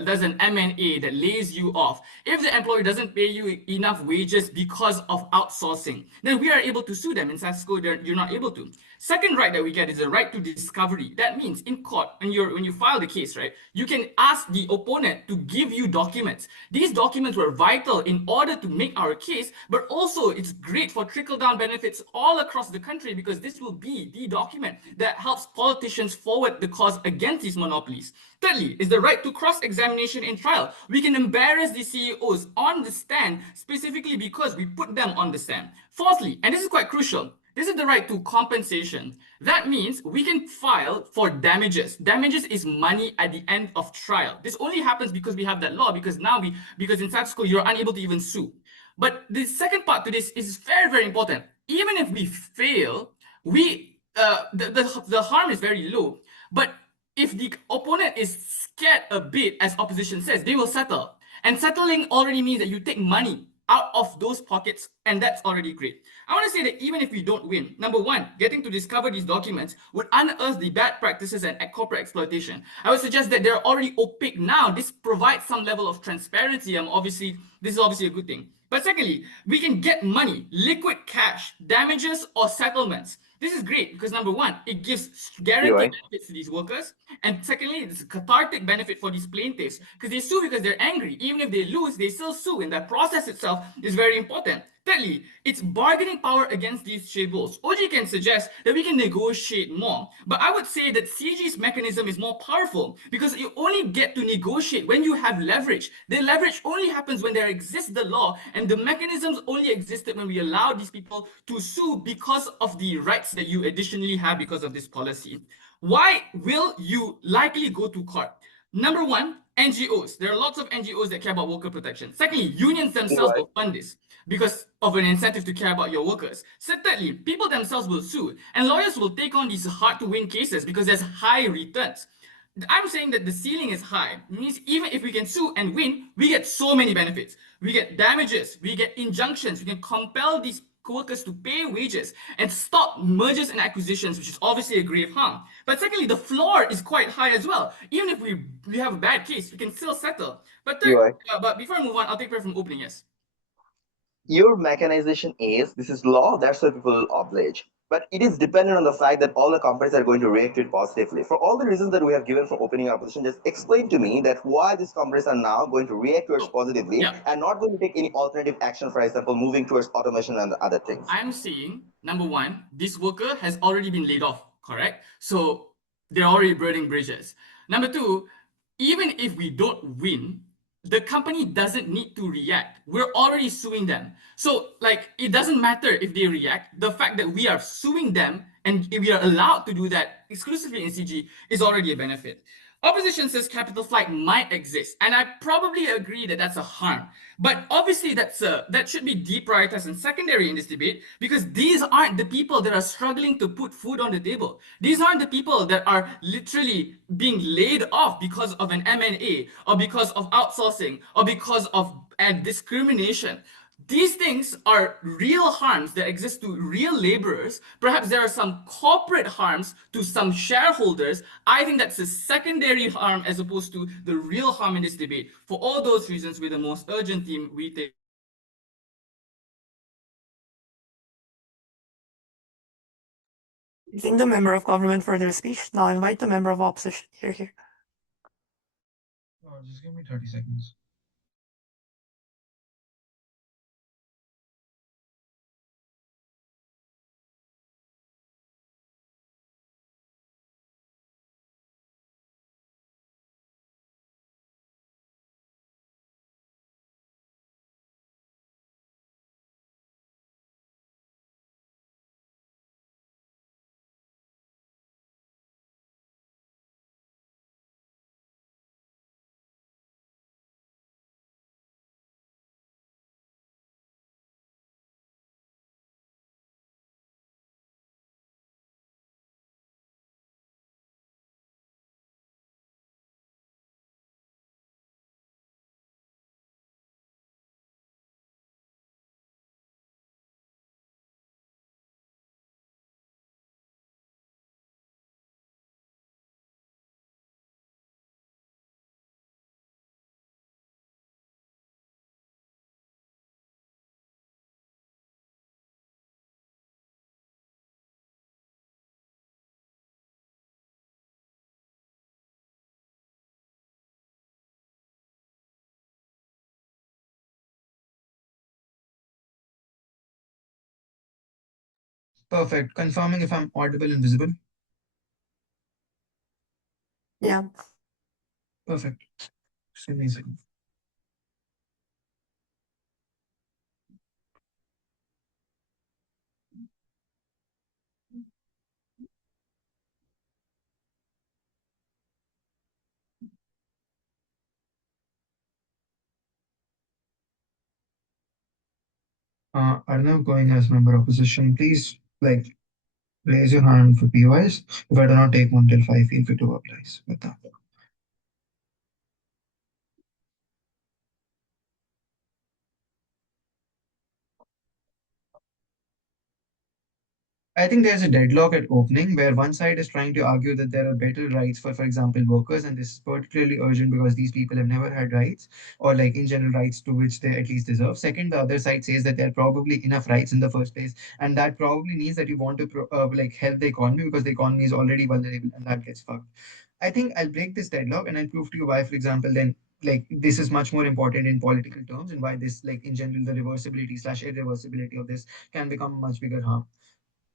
does an M&A that lays you off, if the employer doesn't pay you enough wages because of outsourcing, then we are able to sue them. In Sasko, you're not able to. Second right that we get is the right to discovery. That means in court, when you file the case, right, you can ask the opponent to give you documents. These documents were vital in order to make our case, but also it's great for trickle-down benefits all across the country, because this will be the document that helps politicians forward the cause against these monopolies. Thirdly, is the right to cross-examination in trial. We can embarrass the CEOs on the stand specifically because we put them on the stand. Fourthly, and this is quite crucial, this is the right to compensation. That means we can file for damages. Damages is money at the end of trial. This only happens because we have that law, because in Sasko, you're unable to even sue. But the second part to this is very, very important. Even if we fail, the harm is very low. But if the opponent is scared a bit, as opposition says, they will settle. And settling already means that you take money out of those pockets, and that's already great. I want to say that even if we don't win, number one, getting to discover these documents would unearth the bad practices and corporate exploitation. I would suggest that they're already opaque now. This provides some level of transparency. This is obviously a good thing. But secondly, we can get money, liquid cash, damages, or settlements. This is great because number one, it gives guaranteed benefits to these workers. And secondly, it's a cathartic benefit for these plaintiffs because they sue because they're angry. Even if they lose, they still sue. And that process itself is very important. Thirdly, it's bargaining power against these chaebols. OG can suggest that we can negotiate more. But I would say that CG's mechanism is more powerful because you only get to negotiate when you have leverage. The leverage only happens when there exists the law, and the mechanisms only existed when we allow these people to sue because of the rights that you additionally have because of this policy. Why will you likely go to court? Number one, NGOs. There are lots of NGOs that care about worker protection. Secondly, unions themselves will fund this because of an incentive to care about your workers. So thirdly, people themselves will sue, and lawyers will take on these hard-to-win cases because there's high returns. I'm saying that the ceiling is high. It means even if we can sue and win, we get so many benefits. We get damages, we get injunctions, we can compel these workers to pay wages and stop mergers and acquisitions, which is obviously a grave harm. But secondly, the floor is quite high as well. Even if we have a bad case, we can still settle. But but before I move on, I'll take prayer from opening, yes. Your mechanization is, this is law, that's why people oblige. But it is dependent on the fact that all the companies are going to react to it positively. For all the reasons that we have given for opening our position, just explain to me that why these companies are now going to react to it positively and not going to take any alternative action, for example, moving towards automation and other things. I'm saying, number one, this worker has already been laid off, correct? So they're already burning bridges. Number two, even if we don't win, the company doesn't need to react. We're already suing them. So like, it doesn't matter if they react. The fact that we are suing them and we are allowed to do that exclusively in CG is already a benefit. Opposition says capital flight might exist, and I probably agree that that's a harm. But obviously that should be deprioritized and secondary in this debate because these aren't the people that are struggling to put food on the table. These aren't the people that are literally being laid off because of an M&A or because of outsourcing or because of discrimination. These things are real harms that exist to real laborers. Perhaps there are some corporate harms to some shareholders. I think that's a secondary harm as opposed to the real harm in this debate. For all those reasons, we're the most urgent team we take. I think the member of government for their speech. Now invite the member of opposition. Here. Oh, just give me 30 seconds. Perfect. Confirming if I'm audible and visible. Yeah. Perfect. Just give me a second. Arnav going as member opposition, please raise your hand for POIs. If I do not take one till 5, feel free to oblige with that. I think there's a deadlock at opening where one side is trying to argue that there are better rights for example, workers, and this is particularly urgent because these people have never had rights or like in general rights to which they at least deserve. Second, the other side says that there are probably enough rights in the first place, and that probably means that you want to like help the economy because the economy is already vulnerable, and that gets fucked. I think I'll break this deadlock and I'll prove to you why, for example, then like this is much more important in political terms and why this like in general the reversibility slash irreversibility of this can become much bigger harm.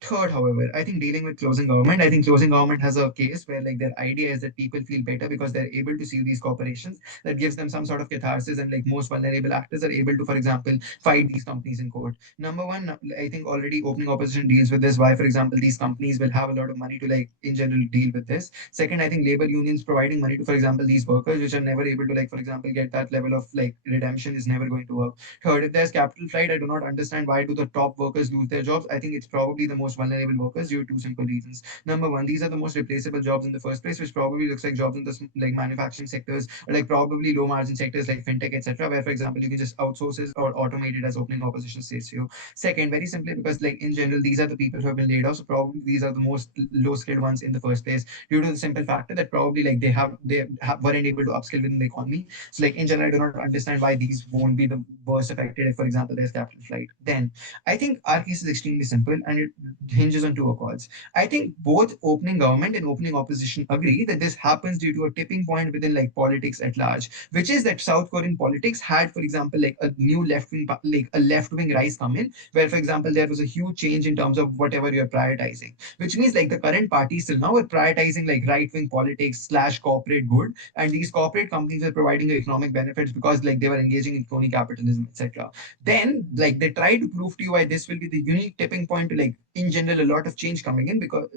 Third, however, I think dealing with closing government, I think closing government has a case where like their idea is that people feel better because they're able to sue these corporations. That gives them some sort of catharsis, and like most vulnerable actors are able to, for example, fight these companies in court. Number one, I think already opening opposition deals with this. Why, for example, these companies will have a lot of money to like in general deal with this. Second, I think labor unions providing money to, for example, these workers, which are never able to like, for example, get that level of like redemption is never going to work. Third, if there's capital flight, I do not understand why do the top workers lose their jobs. I think it's probably the most vulnerable workers due to two simple reasons. Number one, these are the most replaceable jobs in the first place, which probably looks like jobs in the like manufacturing sectors or like probably low margin sectors like fintech, etc., where for example you can just outsource it or automate it as opening opposition states to you. Second, very simply because like in general these are the people who have been laid off, so probably these are the most low skilled ones in the first place due to the simple factor that probably like weren't able to upskill within the economy. So like in general, I do not understand why these won't be the worst affected if, for example, there's capital flight. Then I think our case is extremely simple and it hinges on two accords. I think both opening government and opening opposition agree that this happens due to a tipping point within like politics at large, which is that South Korean politics had, for example, like a new left wing, like a left wing rise come in, where, for example, there was a huge change in terms of whatever you're prioritizing, which means like the current parties till now are prioritizing like right wing politics slash corporate good, and these corporate companies are providing economic benefits because like they were engaging in crony capitalism, etc. Then like they try to prove to you why this will be the unique tipping point to like in general a lot of change coming in, because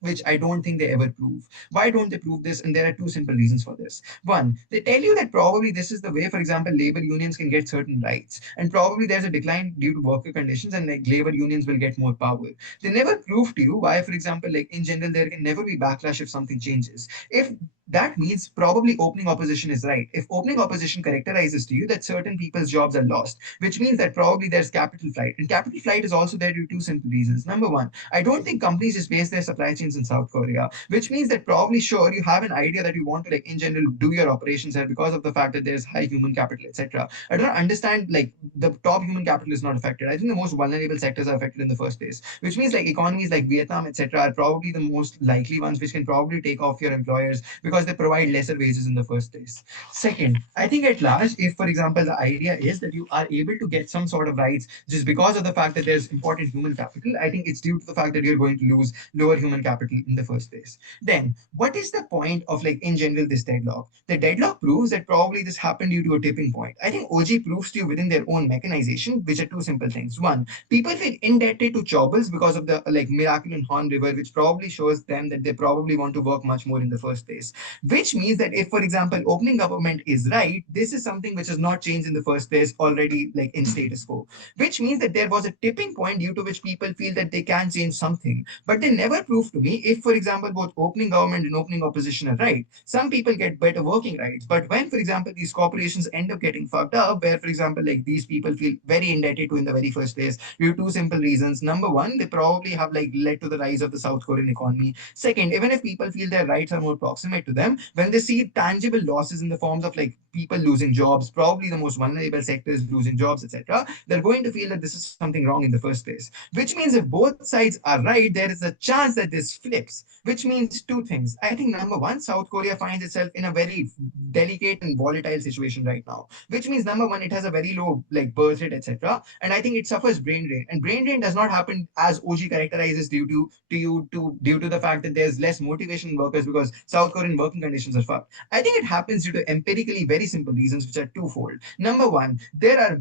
which I don't think they ever prove. Why don't they prove this? And there are two simple reasons for this. One, they tell you that probably this is the way, for example, labor unions can get certain rights, and probably there's a decline due to worker conditions, and like labor unions will get more power. They never prove to you why, for example, like in general there can never be backlash if something changes. If that means probably opening opposition is right. If opening opposition characterizes to you that certain people's jobs are lost, which means that probably there's capital flight. And capital flight is also there due to two simple reasons. Number one, I don't think companies just base their supply chains in South Korea, which means that probably sure you have an idea that you want to like in general do your operations there because of the fact that there's high human capital, etc. I don't understand like the top human capital is not affected. I think the most vulnerable sectors are affected in the first place, which means like economies like Vietnam, etc., are probably the most likely ones which can probably take off your employers because they provide lesser wages in the first place. Second, I think at large, if for example the idea is that you are able to get some sort of rights just because of the fact that there's important human capital, I think it's due to the fact that you're going to lose lower human capital in the first place. Then, what is the point of like in general this deadlock? The deadlock proves that probably this happened due to a tipping point. I think OG proves to you within their own mechanization, which are two simple things. One, people feel indebted to Chobals because of the like miracle in Horn River, which probably shows them that they probably want to work much more in the first place. Which means that if, for example, opening government is right, this is something which has not changed in the first place already, like in status quo. Which means that there was a tipping point due to which people feel that they can change something. But they never prove to me if, for example, both opening government and opening opposition are right. Some people get better working rights. But when, for example, these corporations end up getting fucked up, where, for example, like these people feel very indebted to in the very first place, due to two simple reasons. Number one, they probably have like led to the rise of the South Korean economy. Second, even if people feel their rights are more proximate to them, when they see tangible losses in the forms of like people losing jobs, probably the most vulnerable sectors losing jobs, etc., they're going to feel that this is something wrong in the first place. Which means if both sides are right, there is a chance that this flips, which means two things. I think number one, South Korea finds itself in a very delicate and volatile situation right now, which means number one, it has a very low like birth rate, etc. And I think it suffers brain drain. And brain drain does not happen as OG characterizes due to the fact that there's less motivation in workers because South Korean working conditions are fucked. I think it happens due to empirically very simple reasons, which are twofold. Number one, there are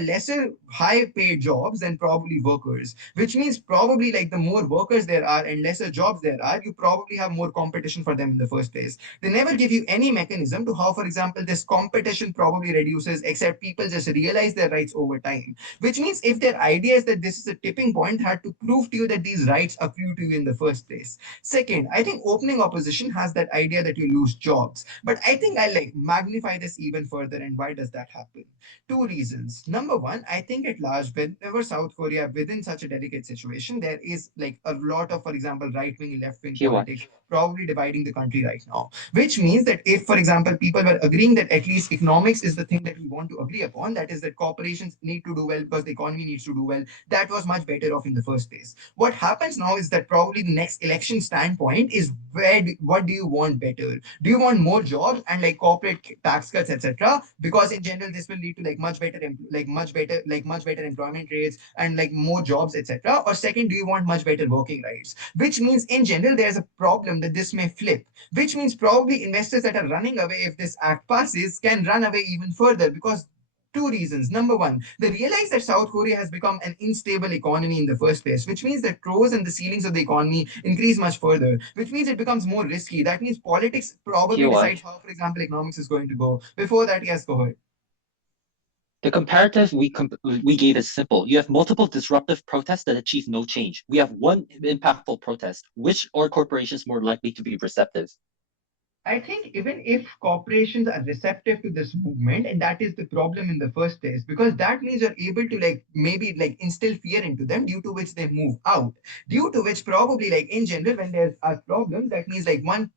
lesser high paid jobs than probably workers, which means probably like the more workers there are and lesser jobs there are, you probably have more competition for them in the first place. They never give you any mechanism to how, for example, this competition probably reduces, except people just realize their rights over time. Which means if their idea is that this is a tipping point, had to prove to you that these rights accrue to you in the first place. Second, I think opening opposition has that idea that you lose jobs, but I think I like magnify simplify this even further. And why does that happen? Two reasons. Number one, I think at large, whenever South Korea within such a delicate situation, there is like a lot of, for example, right wing and left wing Here one. politics probably dividing the country right now. Which means that if, for example, people were agreeing that at least economics is the thing that we want to agree upon, that is that corporations need to do well because the economy needs to do well, that was much better off in the first place. What happens now is that probably the next election standpoint is what do you want better? Do you want more jobs and like corporate tax cuts, etc.? Because in general, this will lead to like much better employment rates and like more jobs, etc. Or second, do you want much better working rights? Which means in general, there's a problem that this may flip, which means probably investors that are running away if this act passes can run away even further because two reasons. Number one, they realize that South Korea has become an unstable economy in the first place, which means that floors and the ceilings of the economy increase much further, which means it becomes more risky. That means politics probably Here one. decides how, for example, economics is going to go. Before that, yes, go ahead. The comparative we gave is simple. You have multiple disruptive protests that achieve no change. We have one impactful protest. Which are corporations more likely to be receptive? I think even if corporations are receptive to this movement, and that is the problem in the first place, because that means you're able to like maybe like instill fear into them, due to which they move out, due to which probably like in general, when there's a problem, that means like one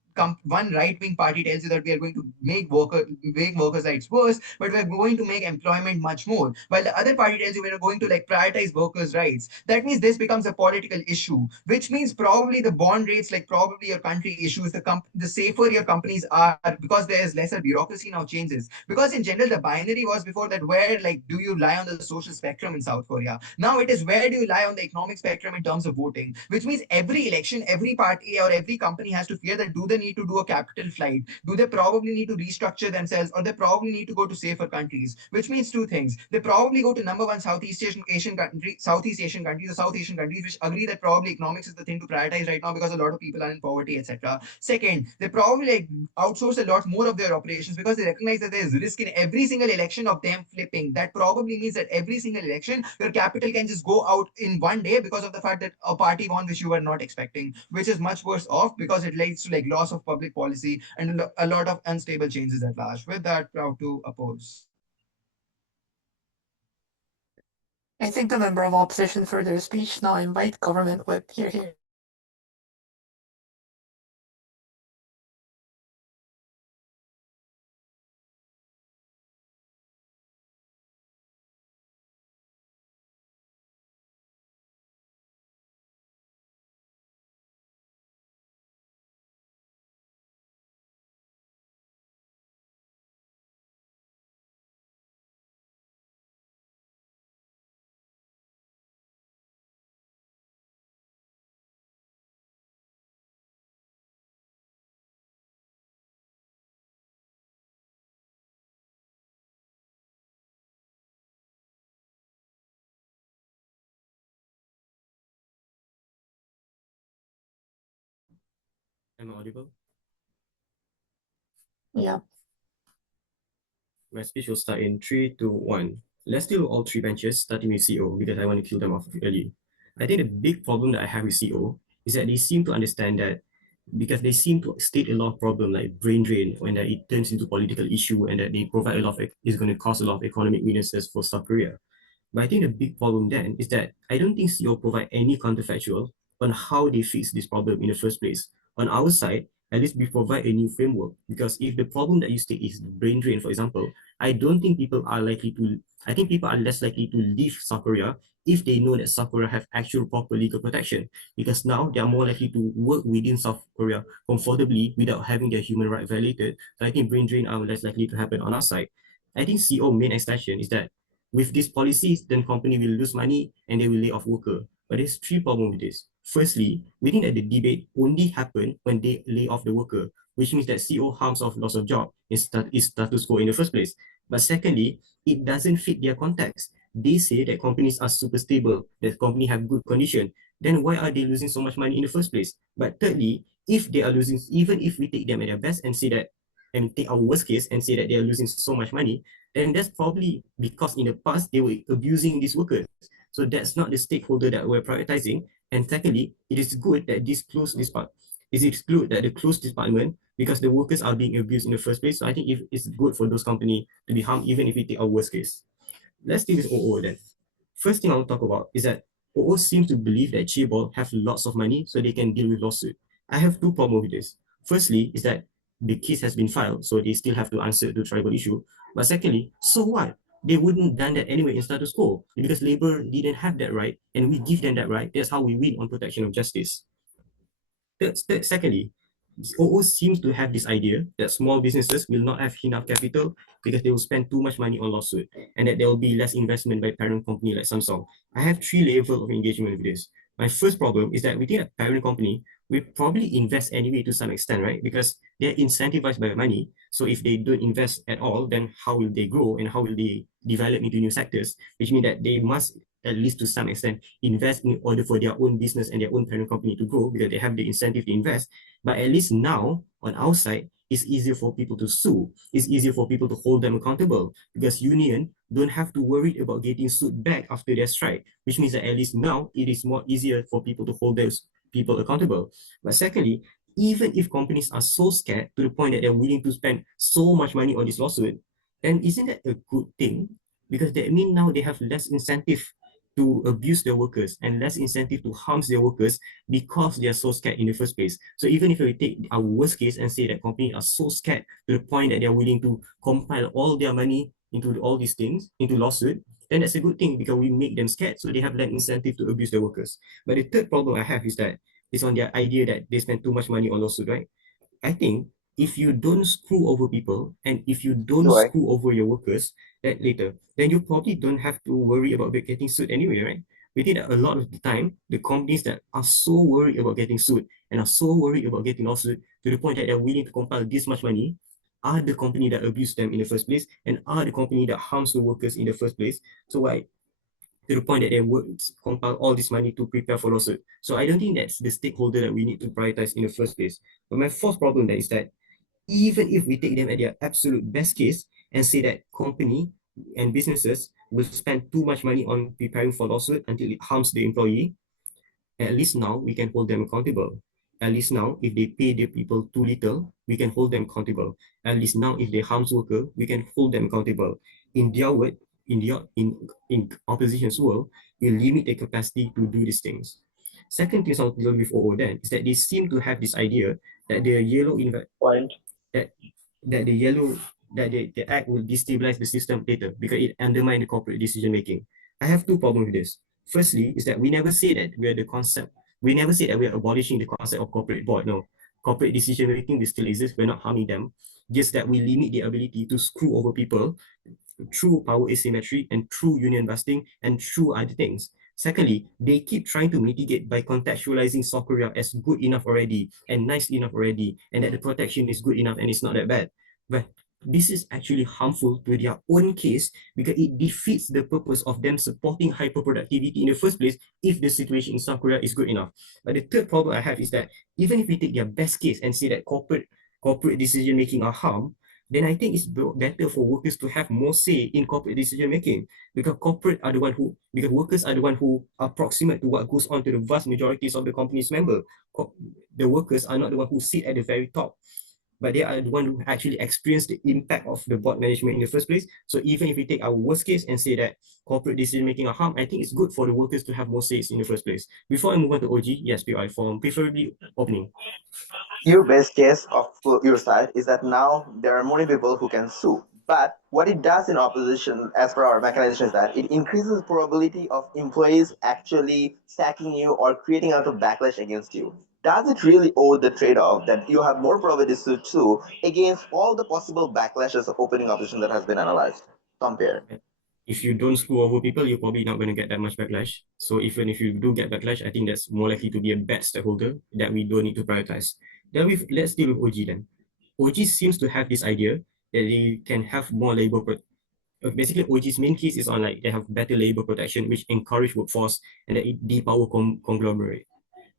right-wing party tells you that we are going to make workers' rights worse, but we're going to make employment much more. While the other party tells you we're going to like prioritize workers' rights. That means this becomes a political issue, which means probably the bond rates, like probably your country issues, the safer your companies are, because there is lesser bureaucracy now changes. Because in general, the binary was before that where like do you lie on the social spectrum in South Korea? Now it is where do you lie on the economic spectrum in terms of voting, which means every election, every party or every company has to fear that do they need to do a capital flight? Do they probably need to restructure themselves, or they probably need to go to safer countries? Which means two things. They probably go to number one Southeast Asian countries, or South Asian countries, which agree that probably economics is the thing to prioritize right now because a lot of people are in poverty, etc. Second, they probably like outsource a lot more of their operations because they recognize that there is risk in every single election of them flipping. That probably means that every single election, your capital can just go out in one day because of the fact that a party won which you were not expecting, which is much worse off because it leads to like loss of public policy and a lot of unstable changes at large. With that, proud to oppose. I think the member of opposition for their speech now invite government whip. Here. Am I audible? Yeah. My speech will start in 3, 2, 1. Let's deal with all three benches, starting with CO, because I want to kill them off early. I think the big problem that I have with CO is that they seem to understand that because they seem to state a lot of problem like brain drain when that it turns into political issue and that they provide a lot of, is going to cause a lot of economic weaknesses for South Korea. But I think the big problem then is that I don't think CO provide any counterfactual on how they fix this problem in the first place. On our side, at least we provide a new framework, because if the problem that you state is brain drain, for example, I think people are less likely to leave South Korea if they know that South Korea have actual proper legal protection, because now they are more likely to work within South Korea comfortably without having their human right violated. So I think brain drain are less likely to happen on our side. I think CO main extension is that with these policies, then company will lose money and they will lay off worker. But there's three problems with this. Firstly, we think that the debate only happen when they lay off the worker, which means that CO harms of loss of job is status quo in the first place. But secondly, it doesn't fit their context. They say that companies are super stable, that company have good condition. Then why are they losing so much money in the first place? But thirdly, if they are losing, even if we take them at their best and say that, and take our worst case and say that they are losing so much money, then that's probably because in the past they were abusing these workers. So that's not the stakeholder that we're prioritizing. And secondly, it is good that this close this part. is exclude that the closed department because the workers are being abused in the first place. So I think if it's good for those companies to be harmed, even if we take our worst case. Let's deal with OO then. First thing I will talk about is that OO seems to believe that Chaebol have lots of money so they can deal with lawsuit. I have two problems with this. Firstly, is that the case has been filed, so they still have to answer the tribal issue. But secondly, so what? They wouldn't done that anyway in status quo because labor didn't have that right and we give them that right. That's how we win on protection of justice. Secondly, OO seems to have this idea that small businesses will not have enough capital because they will spend too much money on lawsuit and that there will be less investment by parent company like Samsung. I have three levels of engagement with this. My first problem is that within a parent company, we probably invest anyway to some extent, right? Because they're incentivized by money. So if they don't invest at all, then how will they grow and how will they develop into new sectors? Which means that they must, at least to some extent, invest in order for their own business and their own parent company to grow because they have the incentive to invest. But at least now, on our side, it's easier for people to sue. It's easier for people to hold them accountable because union don't have to worry about getting sued back after their strike, which means that at least now it is more easier for people to hold those people accountable. But secondly, even if companies are so scared to the point that they're willing to spend so much money on this lawsuit, then isn't that a good thing? Because that means now they have less incentive to abuse their workers and less incentive to harm their workers because they are so scared in the first place. So even if we take our worst case and say that companies are so scared to the point that they are willing to compile all their money into all these things, into lawsuit, then that's a good thing because we make them scared so they have less incentive to abuse their workers. But the third problem I have is that it's on their idea that they spend too much money on lawsuit, right? I think if you don't screw over people and if you don't screw over your workers that later, then you probably don't have to worry about getting sued anyway, right? We think that a lot of the time, the companies that are so worried about getting sued and are so worried about getting lawsuit to the point that they're willing to compile this much money are the company that abuse them in the first place and are the company that harms the workers in the first place. So why? To the point that they would compile all this money to prepare for lawsuit. So I don't think that's the stakeholder that we need to prioritize in the first place. But my fourth problem then is that even if we take them at their absolute best case and say that company and businesses will spend too much money on preparing for lawsuit until it harms the employee, at least now we can hold them accountable. At least now, if they pay the people too little, we can hold them accountable. At least now, if they harm worker, we can hold them accountable. In their word, in opposition's world, we limit their capacity to do these things. Second thing I'll deal with OO then is that they seem to have this idea that the yellow the act will destabilize the system later because it undermines the corporate decision making. I have two problems with this. Firstly, is that we never say that we never say that we are abolishing the concept of corporate board. No, corporate decision making will still exist. We're not harming them. Just that we limit the ability to screw over people through power asymmetry and through union busting and through other things. Secondly, they keep trying to mitigate by contextualizing South Korea as good enough already and nice enough already, and that the protection is good enough and it's not that bad. But this is actually harmful to their own case because it defeats the purpose of them supporting hyperproductivity in the first place if the situation in South Korea is good enough. But the third problem I have is that even if we take their best case and say that corporate decision making are harm, then I think it's better for workers to have more say in corporate decision making because workers are the one who are proximate to what goes on to the vast majorities of the company's member. The workers are not the one who sit at the very top, but they are the one who actually experience the impact of the board management in the first place. So even if we take our worst case and say that corporate decision making are harm, I think it's good for the workers to have more says in the first place. Before I move on to OG, yes, PI form, preferably opening. Your best case of your side is that now there are more people who can sue. But what it does in opposition, as per our mechanization, is that it increases the probability of employees actually sacking you or creating out of backlash against you. Does it really owe the trade-off that you have more probability to sue against all the possible backlashes of opening opposition that has been analyzed? Compare. If you don't screw over people, you're probably not going to get that much backlash. So even if you do get backlash, I think that's more likely to be a bad stakeholder that we don't need to prioritize. Then let's deal with OG then. OG seems to have this idea that they can have more labor. Basically, OG's main case is on like they have better labor protection, which encourage workforce and that it depower conglomerate.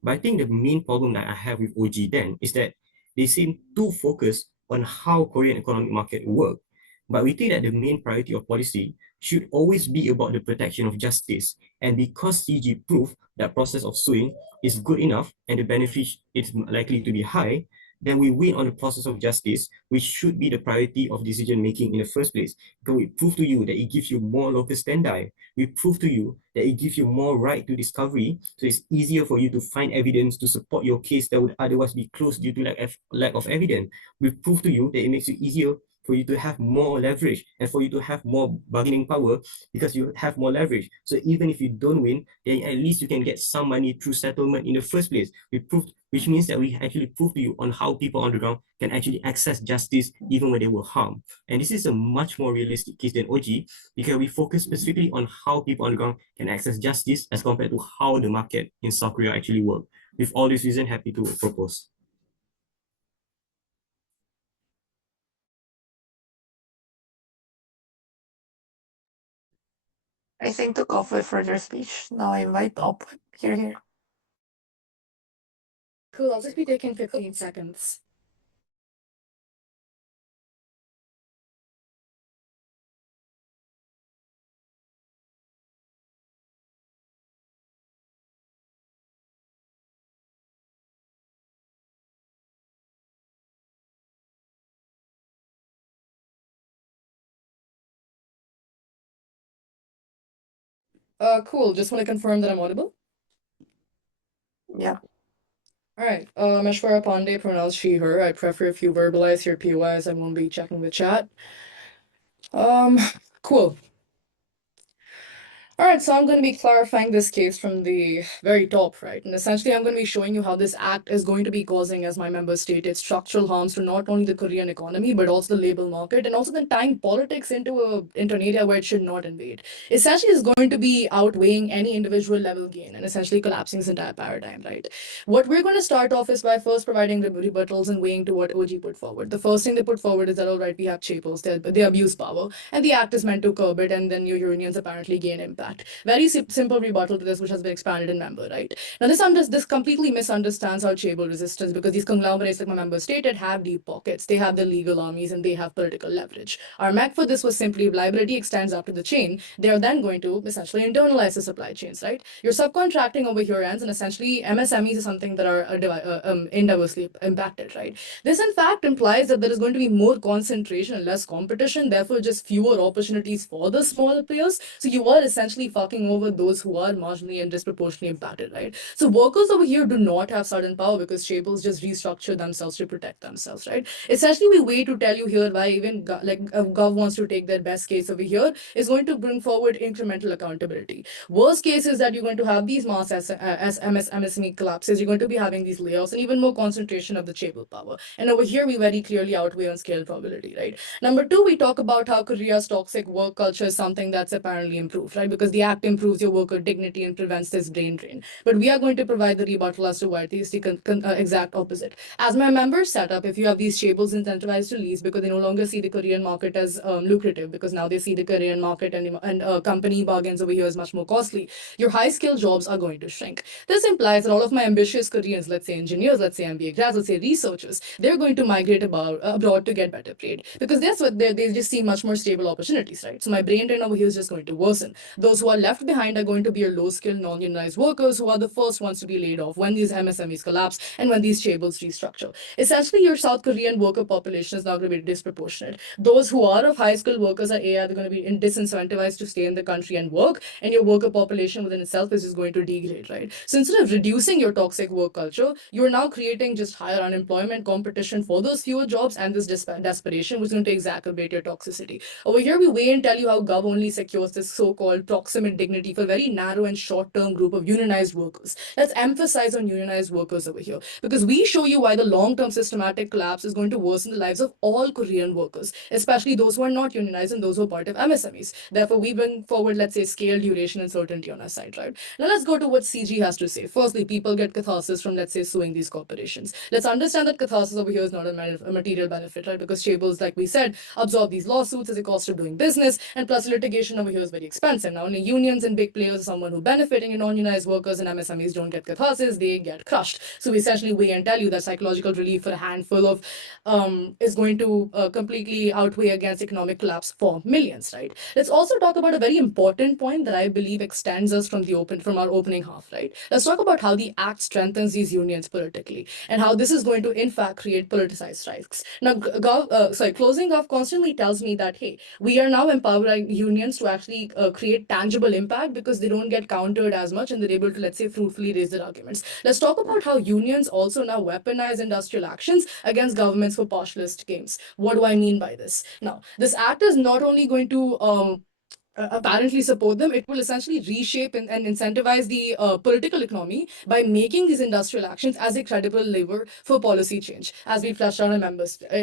But I think the main problem that I have with OG then is that they seem too focused on how Korean economic market work. But we think that the main priority of policy should always be about the protection of justice. And because CG proved that process of suing is good enough and the benefit is likely to be high, then we win on the process of justice, which should be the priority of decision making in the first place. Because we prove to you that it gives you more locus standi. We prove to you that it gives you more right to discovery, so it's easier for you to find evidence to support your case that would otherwise be closed due to lack of evidence. We prove to you that it makes it easier for you to have more leverage and for you to have more bargaining power because you have more leverage. So even if you don't win, then at least you can get some money through settlement in the first place. We proved, which means that we actually prove to you on how people on the ground can actually access justice even when they were harmed. And this is a much more realistic case than OG because we focus specifically on how people on the ground can access justice as compared to how the market in South Korea actually work. With all this reason, happy to propose. I think to go for further speech. Now I invite output. Here. Cool, I'll just be taking 15 seconds. Cool. Just want to confirm that I'm audible. Yeah. All right. Aishwarya Pande, pronounced she, her. I prefer if you verbalize your POIs. I won't be checking the chat. Cool. All right, so I'm going to be clarifying this case from the very top, right? And essentially, I'm going to be showing you how this act is going to be causing, as my member stated, structural harms to not only the Korean economy, but also the labor market, and also then tying politics into an area where it should not invade. Essentially, it's going to be outweighing any individual level gain and essentially collapsing this entire paradigm, right? What we're going to start off is by first providing the rebuttals and weighing to what OG put forward. The first thing they put forward is that, all right, we have chapels, they abuse power, and the act is meant to curb it, and then your unions apparently gain impact. Very simple rebuttal to this, which has been expanded in member, right? Now, this completely misunderstands our Chable resistance because these conglomerates, like my member stated, have deep pockets. They have the legal armies and they have political leverage. Our mech for this was simply if liability extends up to the chain, they are then going to essentially internalize the supply chains, right? Your subcontracting over here ends, and essentially MSMEs is something that are indirectly impacted, right? This, in fact, implies that there is going to be more concentration and less competition, therefore, just fewer opportunities for the smaller players. So you are essentially fucking over those who are marginally and disproportionately impacted, right? So workers over here do not have sudden power because chables just restructure themselves to protect themselves, right? Essentially, we wait to tell you here why even Gov wants to take their best case over here is going to bring forward incremental accountability. Worst case is that you're going to have these mass MSME collapses, you're going to be having these layoffs and even more concentration of the chable power. And over here, we very clearly outweigh on scale probability, right? Number two, we talk about how Korea's toxic work culture is something that's apparently improved, right? Because the act improves your worker dignity and prevents this brain drain. But we are going to provide the rebuttal as to why it is the exact opposite. As my members set up, if you have these chables incentivized to lease because they no longer see the Korean market as lucrative, because now they see the Korean market and company bargains over here is much more costly, your high-skilled jobs are going to shrink. This implies that all of my ambitious Koreans, let's say engineers, let's say MBA grads, let's say researchers, they're going to migrate abroad to get better paid because that's what they just see much more stable opportunities, right? So my brain drain over here is just going to worsen. Those who are left behind are going to be your low-skilled, non-unionized workers who are the first ones to be laid off when these MSMEs collapse and when these chables restructure. Essentially, your South Korean worker population is now going to be disproportionate. Those who are of high-skilled workers are they're going to be disincentivized to stay in the country and work, and your worker population within itself is just going to degrade, right? So instead of reducing your toxic work culture, you're now creating just higher unemployment, competition for those fewer jobs, and this desperation, which is going to exacerbate your toxicity. Over here, we weigh and tell you how Gov only secures this so-called proximate dignity for a very narrow and short-term group of unionized workers. Let's emphasize on unionized workers over here, because we show you why the long-term systematic collapse is going to worsen the lives of all Korean workers, especially those who are not unionized and those who are part of MSMEs. Therefore, we bring forward, let's say, scale, duration, and certainty on our side, right? Now, let's go to what CG has to say. Firstly, people get catharsis from, let's say, suing these corporations. Let's understand that catharsis over here is not a material benefit, right? Because chables, like we said, absorb these lawsuits as a cost of doing business, and plus litigation over here is very expensive. Now, in a unions and big players are someone who benefiting, and non-unionized workers and MSMEs don't get catharsis, they get crushed. So we essentially weigh and tell you that psychological relief for a handful of is going to completely outweigh against economic collapse for millions, right? Let's also talk about a very important point that I believe extends us from our opening half, right? Let's talk about how the act strengthens these unions politically and how this is going to in fact create politicized strikes. Now, closing off constantly tells me that, hey, we are now empowering unions to actually create tangible impact because they don't get countered as much and they're able to, let's say, fruitfully raise their arguments. Let's talk about how unions also now weaponize industrial actions against governments for populist gains. What do I mean by this? Now, this act is not only going to apparently support them, it will essentially reshape and incentivize the political economy by making these industrial actions as a credible lever for policy change, as we flushed out in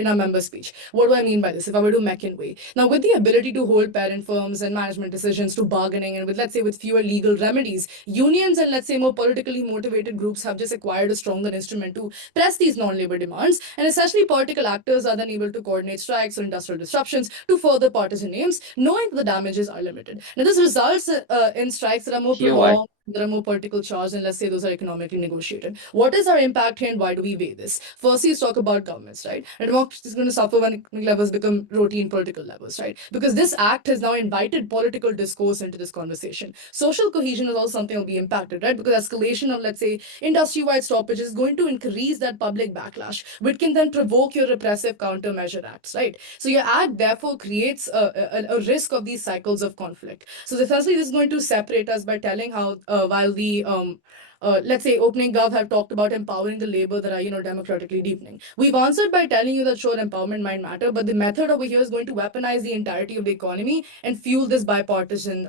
our member speech. What do I mean by this? If I were to Meccan-way, now with the ability to hold parent firms and management decisions to bargaining, and with, let's say, with fewer legal remedies, unions and, let's say, more politically motivated groups have just acquired a stronger instrument to press these non-labor demands, and essentially political actors are then able to coordinate strikes or industrial disruptions to further partisan aims, knowing the damages are limited. Now, this results in strikes that are more prolonged, that are more political charged, and let's say those are economically negotiated. What is our impact here and why do we weigh this? Firstly, let's talk about governments, right? And democracy is going to suffer when economic levels become routine political levels, right? Because this act has now invited political discourse into this conversation. Social cohesion is also something that will be impacted, right? Because escalation of, let's say, industry-wide stoppage is going to increase that public backlash, which can then provoke your repressive countermeasure acts, right? So your act therefore creates a risk of these cycles of conflict. So essentially, this is going to separate us by telling how while the let's say opening gov have talked about empowering the labor that are democratically deepening. We've answered by telling you that sure, empowerment might matter, but the method over here is going to weaponize the entirety of the economy and fuel this bipartisan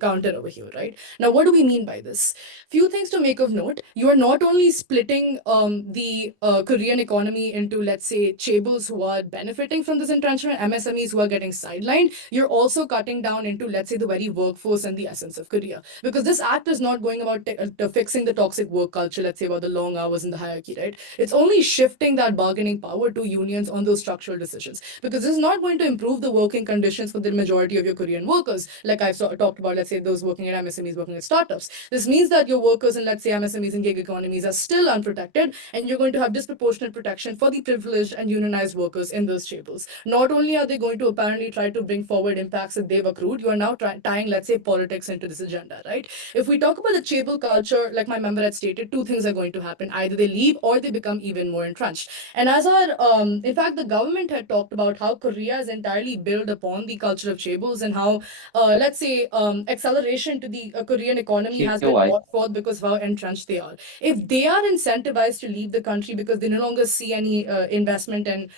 counter over here, right? Now, what do we mean by this? Few things to make of note. You are not only splitting the Korean economy into, let's say, chaebols who are benefiting from this entrenchment, MSMEs who are getting sidelined. You're also cutting down into, let's say, the very workforce and the essence of Korea. Because this act is not going about fixing the toxic work culture, let's say, about the long hours in the hierarchy, right? It's only shifting that bargaining power to unions on those structural decisions. Because this is not going to improve the working conditions for the majority of your Korean workers. Like I've talked about, let's say, those working at MSMEs, working at startups. This means that your workers in, let's say, MSMEs and gig economies are still unprotected, and you're going to have disproportionate protection for the privileged and unionized workers in those chaebols. Not only are they going to apparently try to bring forward impacts that they've accrued, you are now tying, let's say, politics into this agenda, right? If we talk about the chaebol culture, like my member had stated, two things are going to happen. Either they leave or they become even more entrenched. And as in fact, the government had talked about how Korea is entirely built upon the culture of chaebols and how, let's say, acceleration to the Korean economy has been brought forth because of how entrenched they are. If they are incentivized to leave the country because they no longer see any investment and,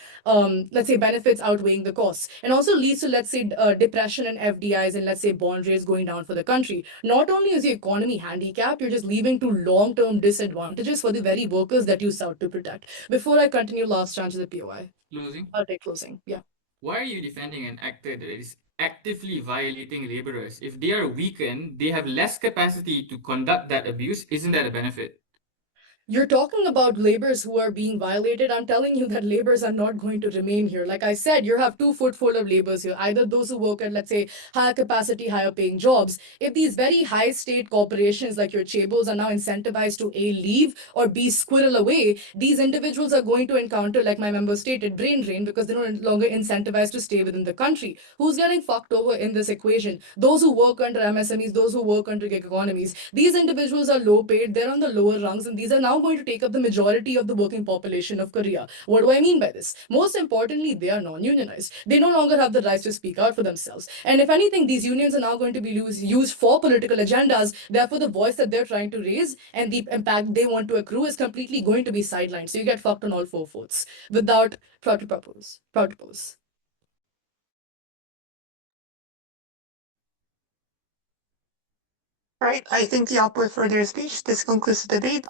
let's say, benefits outweighing the costs, and also leads to, let's say, depression and FDIs and, let's say, bond rates going down for the country. Not only is the economy handicapped, you're just leaving to long-term disadvantages for the very workers that you sought to protect. Before I continue, last chance to the POI. Closing? I'll take closing, yeah. Why are you defending an actor that is actively violating laborers? If they are weakened, they have less capacity to conduct that abuse. Isn't that a benefit? You're talking about laborers who are being violated. I'm telling you that laborers are not going to remain here. Like I said, you have 2 foot full of laborers here. Either those who work at, let's say, higher capacity, higher paying jobs. If these very high state corporations like your chaebols are now incentivized to A, leave, or B, squirrel away, these individuals are going to encounter, like my member stated, brain drain because they're no longer incentivized to stay within the country. Who's getting fucked over in this equation? Those who work under MSMEs, those who work under gig economies. These individuals are low paid, they're on the lower rungs, and these are now going to take up the majority of the working population of Korea. What do I mean by this? Most importantly, they are non-unionized. They no longer have the rights to speak out for themselves. And if anything, these unions are now going to be used for political agendas. Therefore, the voice that they're trying to raise and the impact they want to accrue is completely going to be sidelined. So you get fucked on all 4 fronts without proud to propose. Right, I thank the output for their speech. This concludes the debate.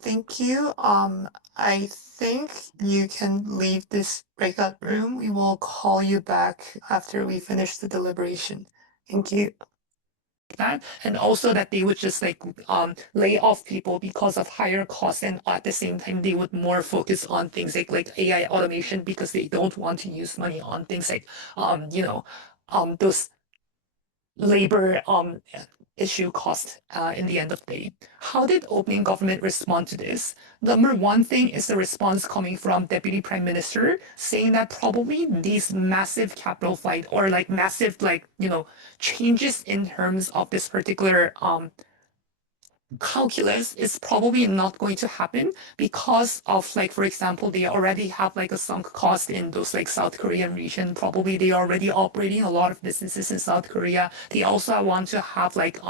Thank you. I think you can leave this breakout room. We will call you back after we finish the deliberation. Thank you. That and also that they would just like lay off people because of higher costs, and at the same time they would more focus on things like AI automation because they don't want to use money on things like those labor issue cost in the end of the day. How did opening government respond to this? Number one thing is the response coming from Deputy Prime Minister saying that probably these massive capital flight or like massive changes in terms of this particular calculus is probably not going to happen because of like, for example, they already have like a sunk cost in those like South Korean region. Probably they are already operating a lot of businesses in South Korea. They also want to have like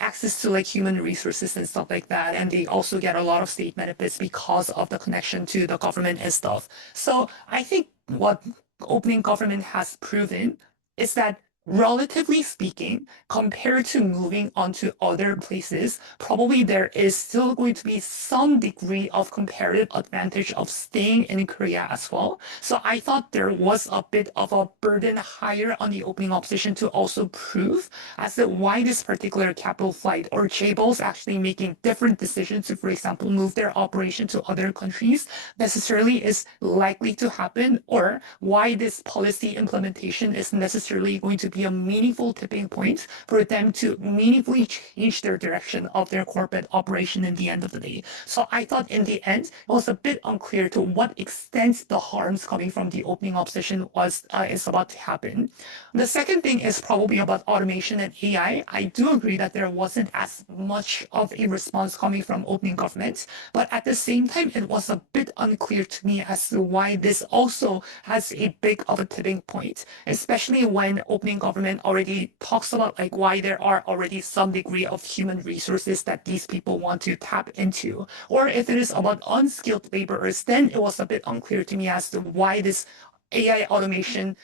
access to like human resources and stuff like that. And they also get a lot of state benefits because of the connection to the government and stuff. So I think what opening government has proven is that relatively speaking, compared to moving on to other places, probably there is still going to be some degree of comparative advantage of staying in Korea as well. So I thought there was a bit of a burden higher on the opening opposition to also prove as to why this particular capital flight or chaebols actually making different decisions to, for example, move their operation to other countries necessarily is likely to happen, or why this policy implementation is necessarily going to be a meaningful tipping point for them to meaningfully change their direction of their corporate operation in the end of the day. So I thought in the end, it was a bit unclear to what extent the harms coming from the opening opposition is about to happen. The second thing is probably about automation and AI. I do agree that there wasn't as much of a response coming from opening government, but at the same time, it was a bit unclear to me as to why this also has a big of a tipping point, especially when opening government already talks about like why there are already some degree of human resources that these people want to tap into. Or if it is about unskilled laborers, then it was a bit unclear to me as to why this AI automation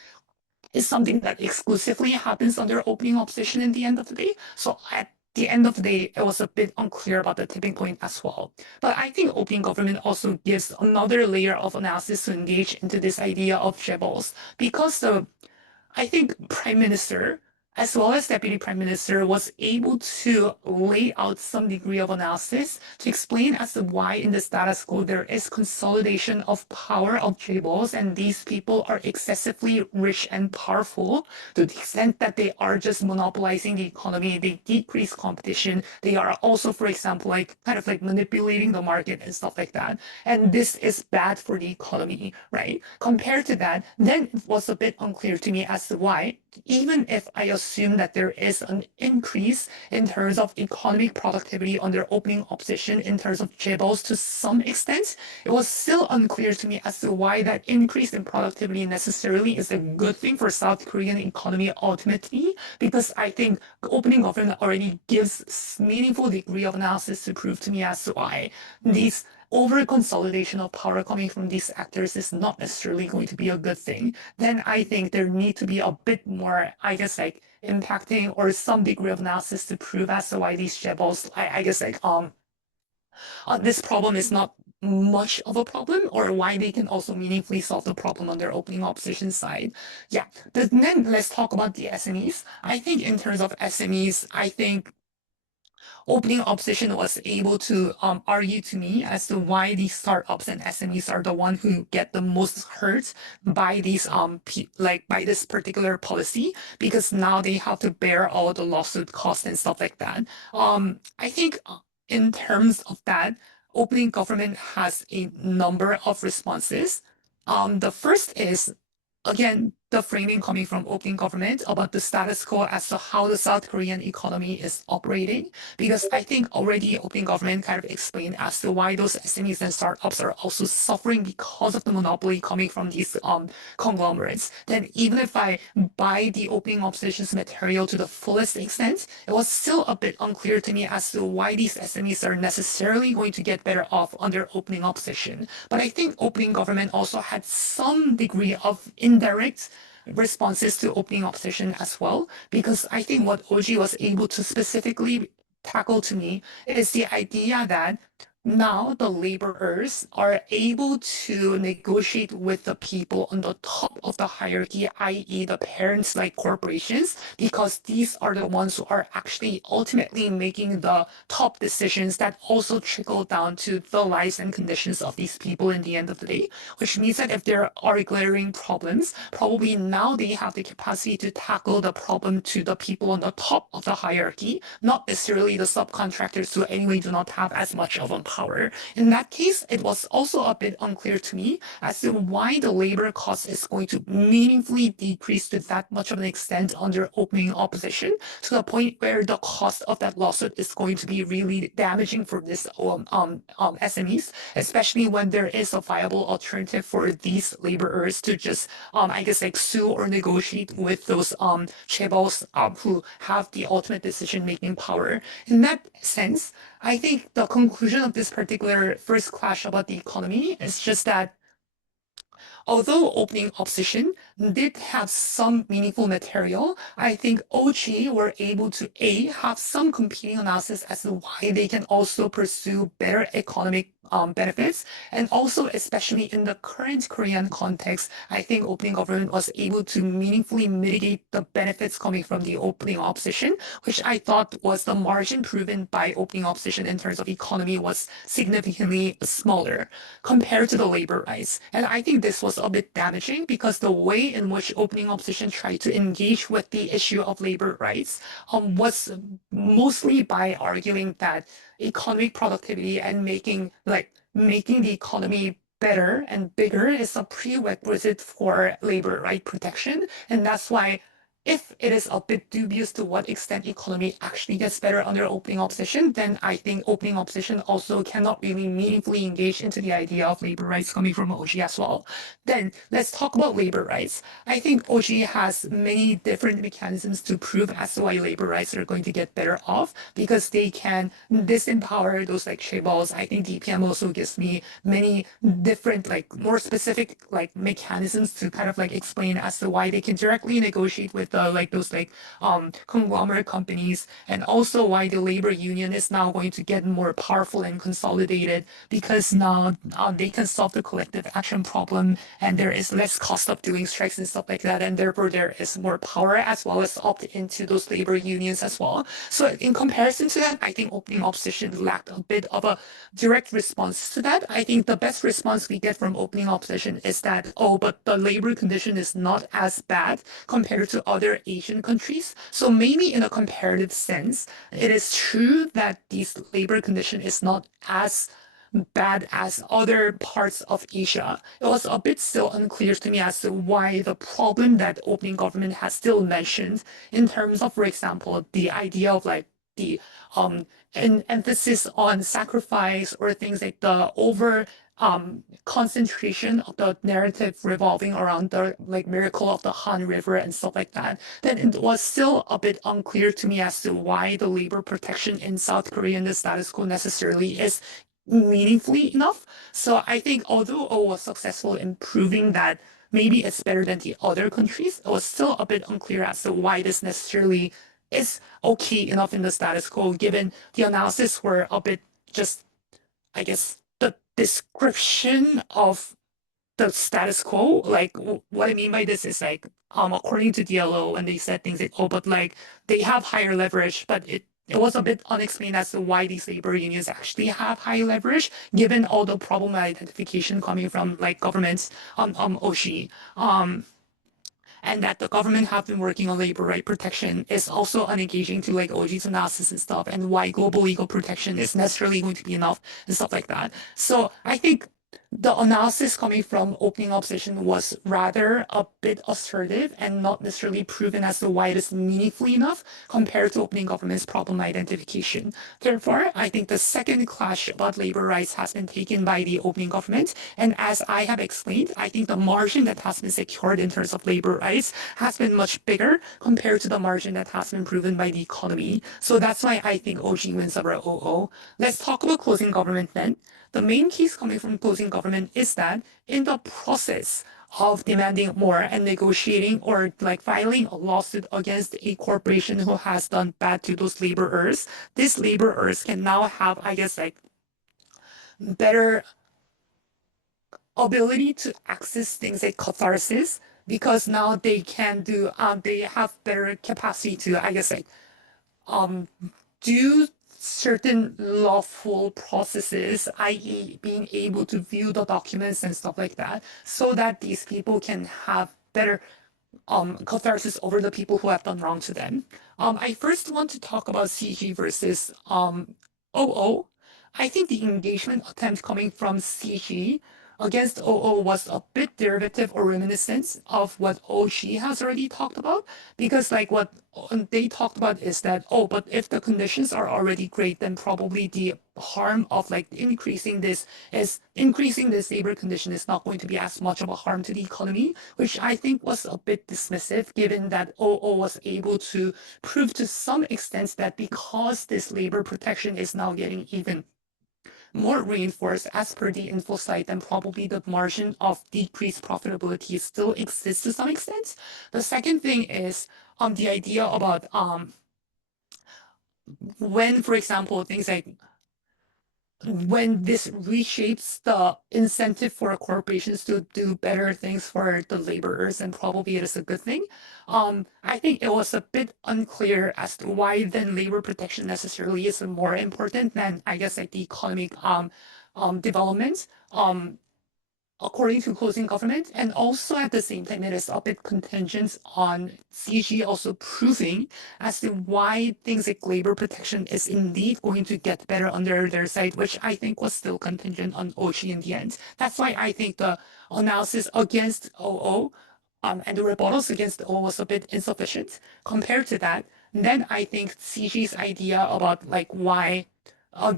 is something that exclusively happens under opening opposition in the end of the day. So at the end of the day, it was a bit unclear about the tipping point as well. But I think opening government also gives another layer of analysis to engage into this idea of chaebols, because I think Prime Minister as well as Deputy Prime Minister was able to lay out some degree of analysis to explain as to why in the status quo there is consolidation of power of chaebols, and these people are excessively rich and powerful to the extent that they are just monopolizing the economy, they decrease competition, they are also, for example, like kind of like manipulating the market and stuff like that. And this is bad for the economy, right? Compared to that, then it was a bit unclear to me as to why, even if I assume that there is an increase in terms of economic productivity under opening opposition in terms of chaebols to some extent, it was still unclear to me as to why that increase in productivity necessarily is a good thing for South Korean economy ultimately, because I think opening government already gives meaningful degree of analysis to prove to me as to why these over consolidation of power coming from these actors is not necessarily going to be a good thing. Then I think there need to be a bit more, I guess, like impacting or some degree of analysis to prove as to why these chaebols, I guess, like this problem is not much of a problem, or why they can also meaningfully solve the problem on their opening opposition side. Yeah, but then let's talk about the SMEs. I think in terms of SMEs, I think opening opposition was able to argue to me as to why these startups and SMEs are the one who get the most hurt by these by this particular policy, because now they have to bear all the lawsuit costs and stuff like that. I think in terms of that, opening government has a number of responses. The first is, again, the framing coming from opening government about the status quo as to how the South Korean economy is operating, because I think already opening government kind of explained as to why those SMEs and startups are also suffering because of the monopoly coming from these conglomerates. Then even if I buy the opening opposition's material to the fullest extent, it was still a bit unclear to me as to why these SMEs are necessarily going to get better off under opening opposition. But I think opening government also had some degree of indirect responses to opening opposition as well, because I think what OG was able to specifically tackle to me is the idea that now the laborers are able to negotiate with the people on the top of the hierarchy, i.e. the parents like corporations, because these are the ones who are actually ultimately making the top decisions that also trickle down to the lives and conditions of these people in the end of the day, which means that if there are glaring problems, probably now they have the capacity to tackle the problem to the people on the top of the hierarchy, not necessarily the subcontractors who anyway do not have as much of a power. In that case, it was also a bit unclear to me as to why the labor cost is going to meaningfully decrease to that much of an extent under opening opposition, to the point where the cost of that lawsuit is going to be really damaging for this SMEs, especially when there is a viable alternative for these laborers to just I guess like sue or negotiate with those chaebols who have the ultimate decision-making power. In that sense, I think the conclusion of this particular first clash about the economy is just that although opening opposition did have some meaningful material, I think OG were able to have some competing analysis as to why they can also pursue better economic benefits, and also especially in the current Korean context, I think opening government was able to meaningfully mitigate the benefits coming from the opening opposition, which I thought was the margin proven by opening opposition in terms of economy was significantly smaller compared to the labor rights. And I think this was a bit damaging because the way in which opening opposition tried to engage with the issue of labor rights was mostly by arguing that economic productivity and making the economy better and bigger is a prerequisite for labor right protection. And that's why if it is a bit dubious to what extent economy actually gets better under opening opposition, then I think opening opposition also cannot really meaningfully engage into the idea of labor rights coming from OG as well. Then let's talk about labor rights. I think OG has many different mechanisms to prove as to why labor rights are going to get better off, because they can disempower those like chaebols. I think DPM also gives me many different more specific mechanisms to kind of explain as to why they can directly negotiate with those conglomerate companies, and also why the labor union is now going to get more powerful and consolidated, because now they can solve the collective action problem and there is less cost of doing strikes and stuff like that, and therefore there is more power as well as opt into those labor unions as well. So in comparison to that, I think opening opposition lacked a bit of a direct response to that. I think the best response we get from opening opposition is that, oh, but the labor condition is not as bad compared to other Asian countries. So maybe in a comparative sense, it is true that this labor condition is not as bad as other parts of Asia. It was a bit still unclear to me as to why the problem that opening government has still mentioned in terms of, for example, the idea of the an emphasis on sacrifice or things like the over concentration of the narrative revolving around the miracle of the Han River and stuff like that, then it was still a bit unclear to me as to why the labor protection in South Korea and the status quo necessarily is meaningfully enough. So I think although O was successful in proving that maybe it's better than the other countries, it was still a bit unclear as to why this necessarily is okay enough in the status quo, given the analysis were a bit just, I guess, the description of the status quo. What I mean by this is according to DLO, when they said things like, oh, but they have higher leverage, but it was a bit unexplained as to why these labor unions actually have high leverage, given all the problem identification coming from governments OSHI. And that the government have been working on labor right protection is also unengaging to OG's analysis and stuff, and why global legal protection is necessarily going to be enough and stuff like that. So I think the analysis coming from opening opposition was rather a bit assertive and not necessarily proven as to why it is meaningfully enough compared to opening government's problem identification. Therefore, I think the second clash about labor rights has been taken by the opening government. And as I have explained, I think the margin that has been secured in terms of labor rights has been much bigger compared to the margin that has been proven by the economy. So that's why I think OG wins over OO. Let's talk about closing government then. The main case coming from closing government is that in the process of demanding more and negotiating or filing a lawsuit against a corporation who has done bad to those laborers, these laborers can now have, I guess, better ability to access things like catharsis, because now they can do they have better capacity to, I guess, like do certain lawful processes, i.e. being able to view the documents and stuff like that, so that these people can have better catharsis over the people who have done wrong to them. I first want to talk about CG versus OO. I think the engagement attempt coming from CG against OO was a bit derivative or reminiscent of what OG has already talked about, because like what they talked about is that, oh, but if the conditions are already great, then probably the harm of like increasing this labor condition is not going to be as much of a harm to the economy, which I think was a bit dismissive, given that OO was able to prove to some extent that because this labor protection is now getting even more reinforced as per the info site, then probably the margin of decreased profitability still exists to some extent. The second thing is the idea about when, for example, things like when this reshapes the incentive for corporations to do better things for the laborers, and probably it is a good thing. I think it was a bit unclear as to why then labor protection necessarily is more important than, I guess, like the economic development. According to closing government, and also at the same time, it is a bit contingent on CG also proving as to why things like labor protection is indeed going to get better under their side, which I think was still contingent on OG in the end. That's why I think the analysis against OO and the rebuttals against OO was a bit insufficient compared to that. Then I think CG's idea about like why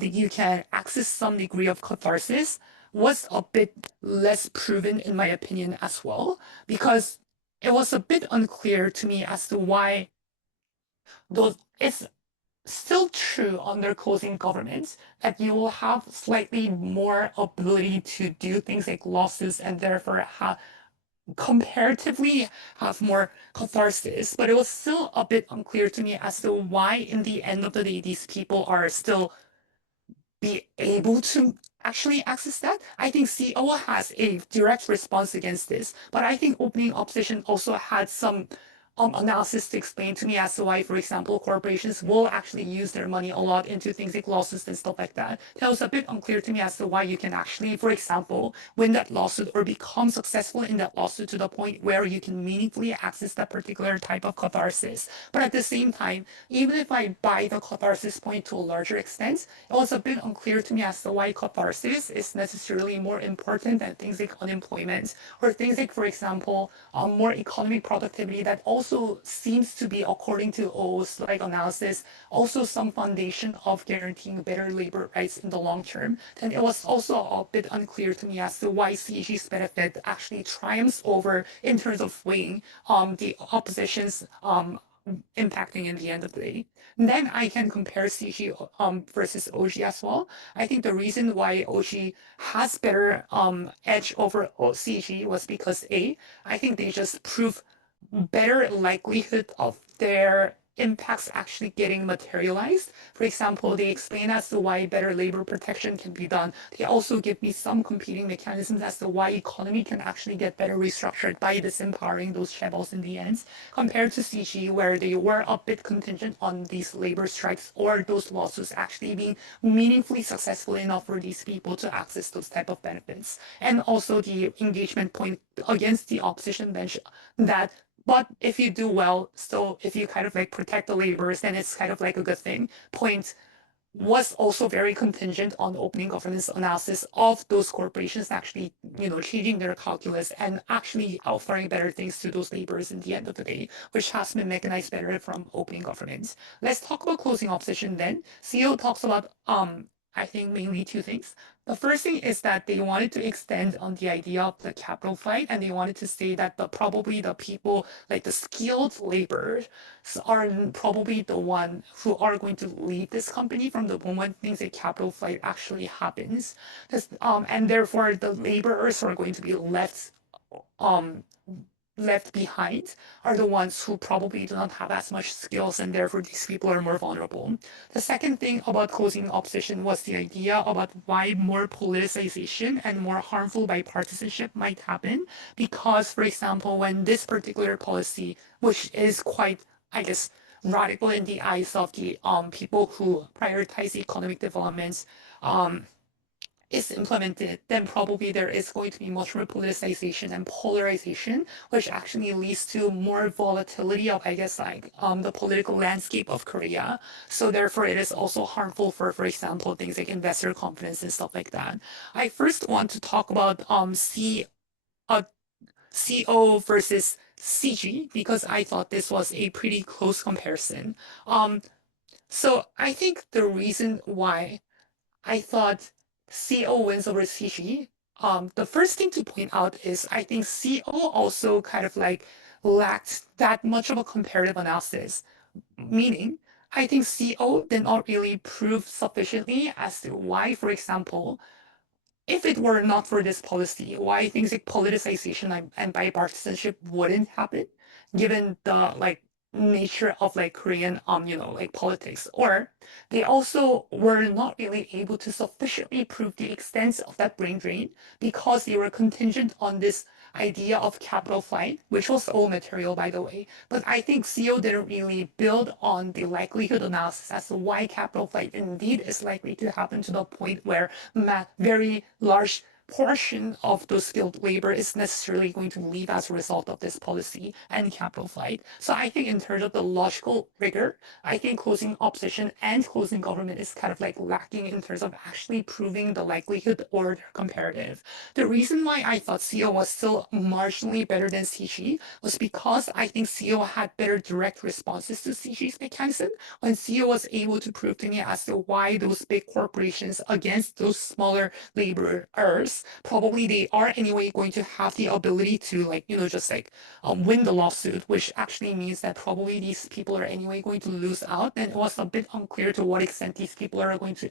you can access some degree of catharsis was a bit less proven in my opinion as well, because it was a bit unclear to me as to why those it's still true under closing governments that you will have slightly more ability to do things like lawsuits and therefore comparatively have more catharsis, but it was still a bit unclear to me as to why in the end of the day these people are still be able to actually access that. I think CO has a direct response against this, but I think opening opposition also had some analysis to explain to me as to why, for example, corporations will actually use their money a lot into things like lawsuits and stuff like that. That was a bit unclear to me as to why you can actually, for example, win that lawsuit or become successful in that lawsuit to the point where you can meaningfully access that particular type of catharsis. But at the same time, even if I buy the catharsis point to a larger extent, it was a bit unclear to me as to why catharsis is necessarily more important than things like unemployment or things like, for example, more economic productivity that also seems to be, according to OO's like analysis, also some foundation of guaranteeing better labor rights in the long term. Then it was also a bit unclear to me as to why CG's benefit actually triumphs over in terms of weighing the opposition's impacting in the end of the day. And then I can compare CG versus OG as well. I think the reason why OG has better edge over CG was because I think they just prove better likelihood of their impacts actually getting materialized. For example, they explain as to why better labor protection can be done. They also give me some competing mechanisms as to why economy can actually get better restructured by disempowering those chaebols in the end, compared to CG, where they were a bit contingent on these labor strikes or those lawsuits actually being meaningfully successful enough for these people to access those type of benefits. And also the engagement point against the opposition bench that, but if you do well, so if you kind of like protect the laborers, then it's kind of like a good thing. Point was also very contingent on opening governance analysis of those corporations actually, changing their calculus and actually offering better things to those laborers in the end of the day, which has been mechanized better from opening governance. Let's talk about closing opposition then. CEO talks about I think mainly two things. The first thing is that they wanted to extend on the idea of the capital flight, and they wanted to say that probably the people, like the skilled laborers, are probably the one who are going to leave this company from the moment things like capital flight actually happens. And therefore the laborers are going to be left left behind are the ones who probably do not have as much skills, and therefore these people are more vulnerable. The second thing about closing opposition was the idea about why more politicization and more harmful bipartisanship might happen, because, for example, when this particular policy, which is quite, I guess, radical in the eyes of the people who prioritize economic developments, is implemented, then probably there is going to be much more politicization and polarization, which actually leads to more volatility of, I guess, like the political landscape of Korea. So therefore, it is also harmful for example, things like investor confidence and stuff like that. I first want to talk about CO versus CG, because I thought this was a pretty close comparison. So I think the reason why I thought CO wins over CG, the first thing to point out is I think CO also kind of like lacked that much of a comparative analysis. Meaning, I think CO did not really prove sufficiently as to why, for example, if it were not for this policy, why things like politicization and bipartisanship wouldn't happen, given the like nature of like Korean like politics. Or they also were not really able to sufficiently prove the extent of that brain drain, because they were contingent on this idea of capital flight, which was all material, by the way. But I think CO didn't really build on the likelihood analysis as to why capital flight indeed is likely to happen, to the point where very large portion of those skilled labor is necessarily going to leave as a result of this policy and capital flight. So I think in terms of the logical rigor, I think closing opposition and closing government is kind of like lacking in terms of actually proving the likelihood or comparative. The reason why I thought CO was still marginally better than CG was because I think CO had better direct responses to CG's mechanism, when CO was able to prove to me as to why those big corporations against those smaller laborers, probably they are anyway going to have the ability to win the lawsuit, which actually means that probably these people are anyway going to lose out. And it was a bit unclear to what extent these people are going to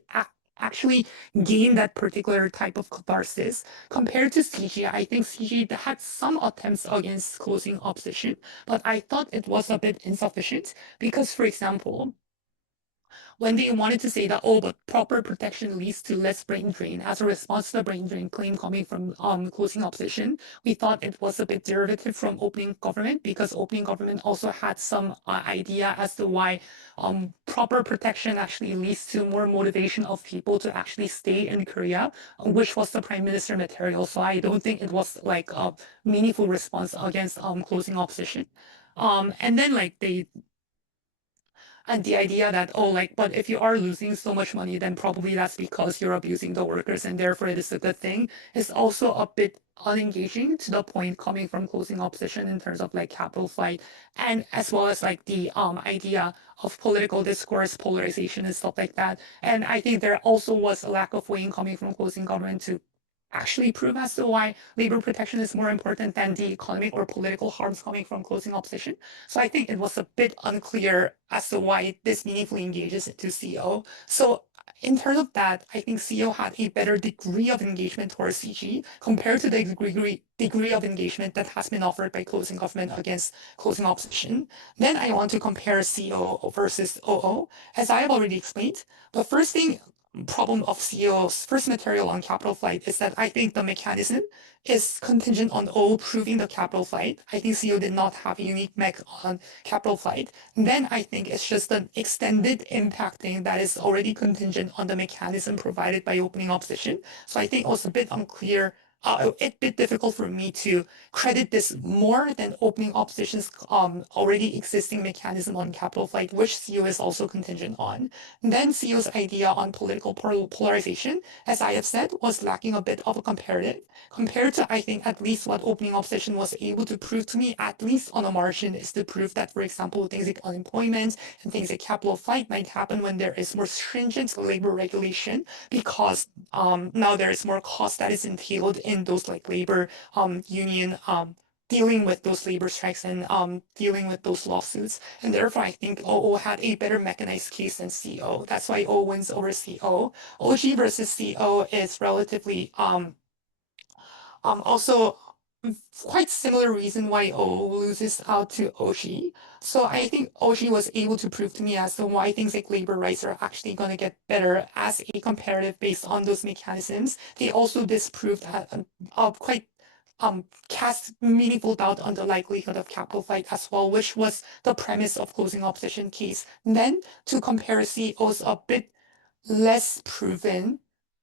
actually gain that particular type of catharsis. Compared to CG, I think CG had some attempts against closing opposition, but I thought it was a bit insufficient, because, for example, when they wanted to say that, oh, but proper protection leads to less brain drain as a response to the brain drain claim coming from closing opposition, we thought it was a bit derivative from opening government, because opening government also had some idea as to why proper protection actually leads to more motivation of people to actually stay in Korea, which was the prime minister material. So I don't think it was like a meaningful response against closing opposition. And then the idea that, but if you are losing so much money, then probably that's because you're abusing the workers, and therefore it is a good thing, is also a bit unengaging, to the point coming from closing opposition in terms of like capital flight, and as well as like the idea of political discourse, polarization and stuff like that. And I think there also was a lack of weighing coming from closing government to actually prove as to why labor protection is more important than the economic or political harms coming from closing opposition. So I think it was a bit unclear as to why this meaningfully engages into CO. So in terms of that, I think CO had a better degree of engagement towards CG compared to the degree of engagement that has been offered by closing government against closing opposition. Then I want to compare CO versus OO. As I have already explained, the first problem of CO's first material on capital flight is that I think the mechanism is contingent on O proving the capital flight. I think CO did not have a unique mech on capital flight. And then I think it's just an extended impacting that is already contingent on the mechanism provided by opening opposition. So I think it was a bit unclear, a bit difficult for me to credit this more than opening opposition's already existing mechanism on capital flight, which CO is also contingent on. Then CO's idea on political polarization, as I have said, was lacking a bit of a comparative, compared to, I think, at least what opening opposition was able to prove to me, at least on a margin, is to prove that, for example, things like unemployment and things like capital flight might happen when there is more stringent labor regulation, because now there is more cost that is entailed in those like labor union dealing with those labor strikes and dealing with those lawsuits. And therefore, I think OO had a better mechanized case than CO. That's why O wins over CO. OG versus CO is relatively also quite similar reason why O loses out to Oshi. So I think Oshi was able to prove to me as to why things like labor rights are actually going to get better as a comparative based on those mechanisms. They also disproved quite cast meaningful doubt on the likelihood of capital flight as well, which was the premise of closing opposition case. Then to compare CO's a bit less proven,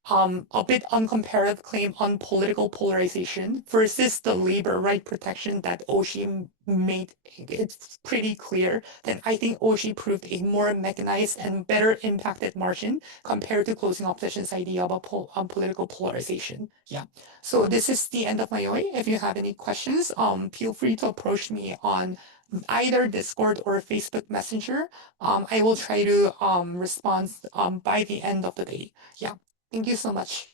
a bit uncomparative claim on political polarization versus the labor right protection that Oshi made it's pretty clear, then I think Oshi proved a more mechanized and better impacted margin compared to closing opposition's idea about political polarization. Yeah. So this is the end of my OA. If you have any questions, feel free to approach me on either Discord or Facebook Messenger. I will try to respond by the end of the day. Yeah. Thank you so much.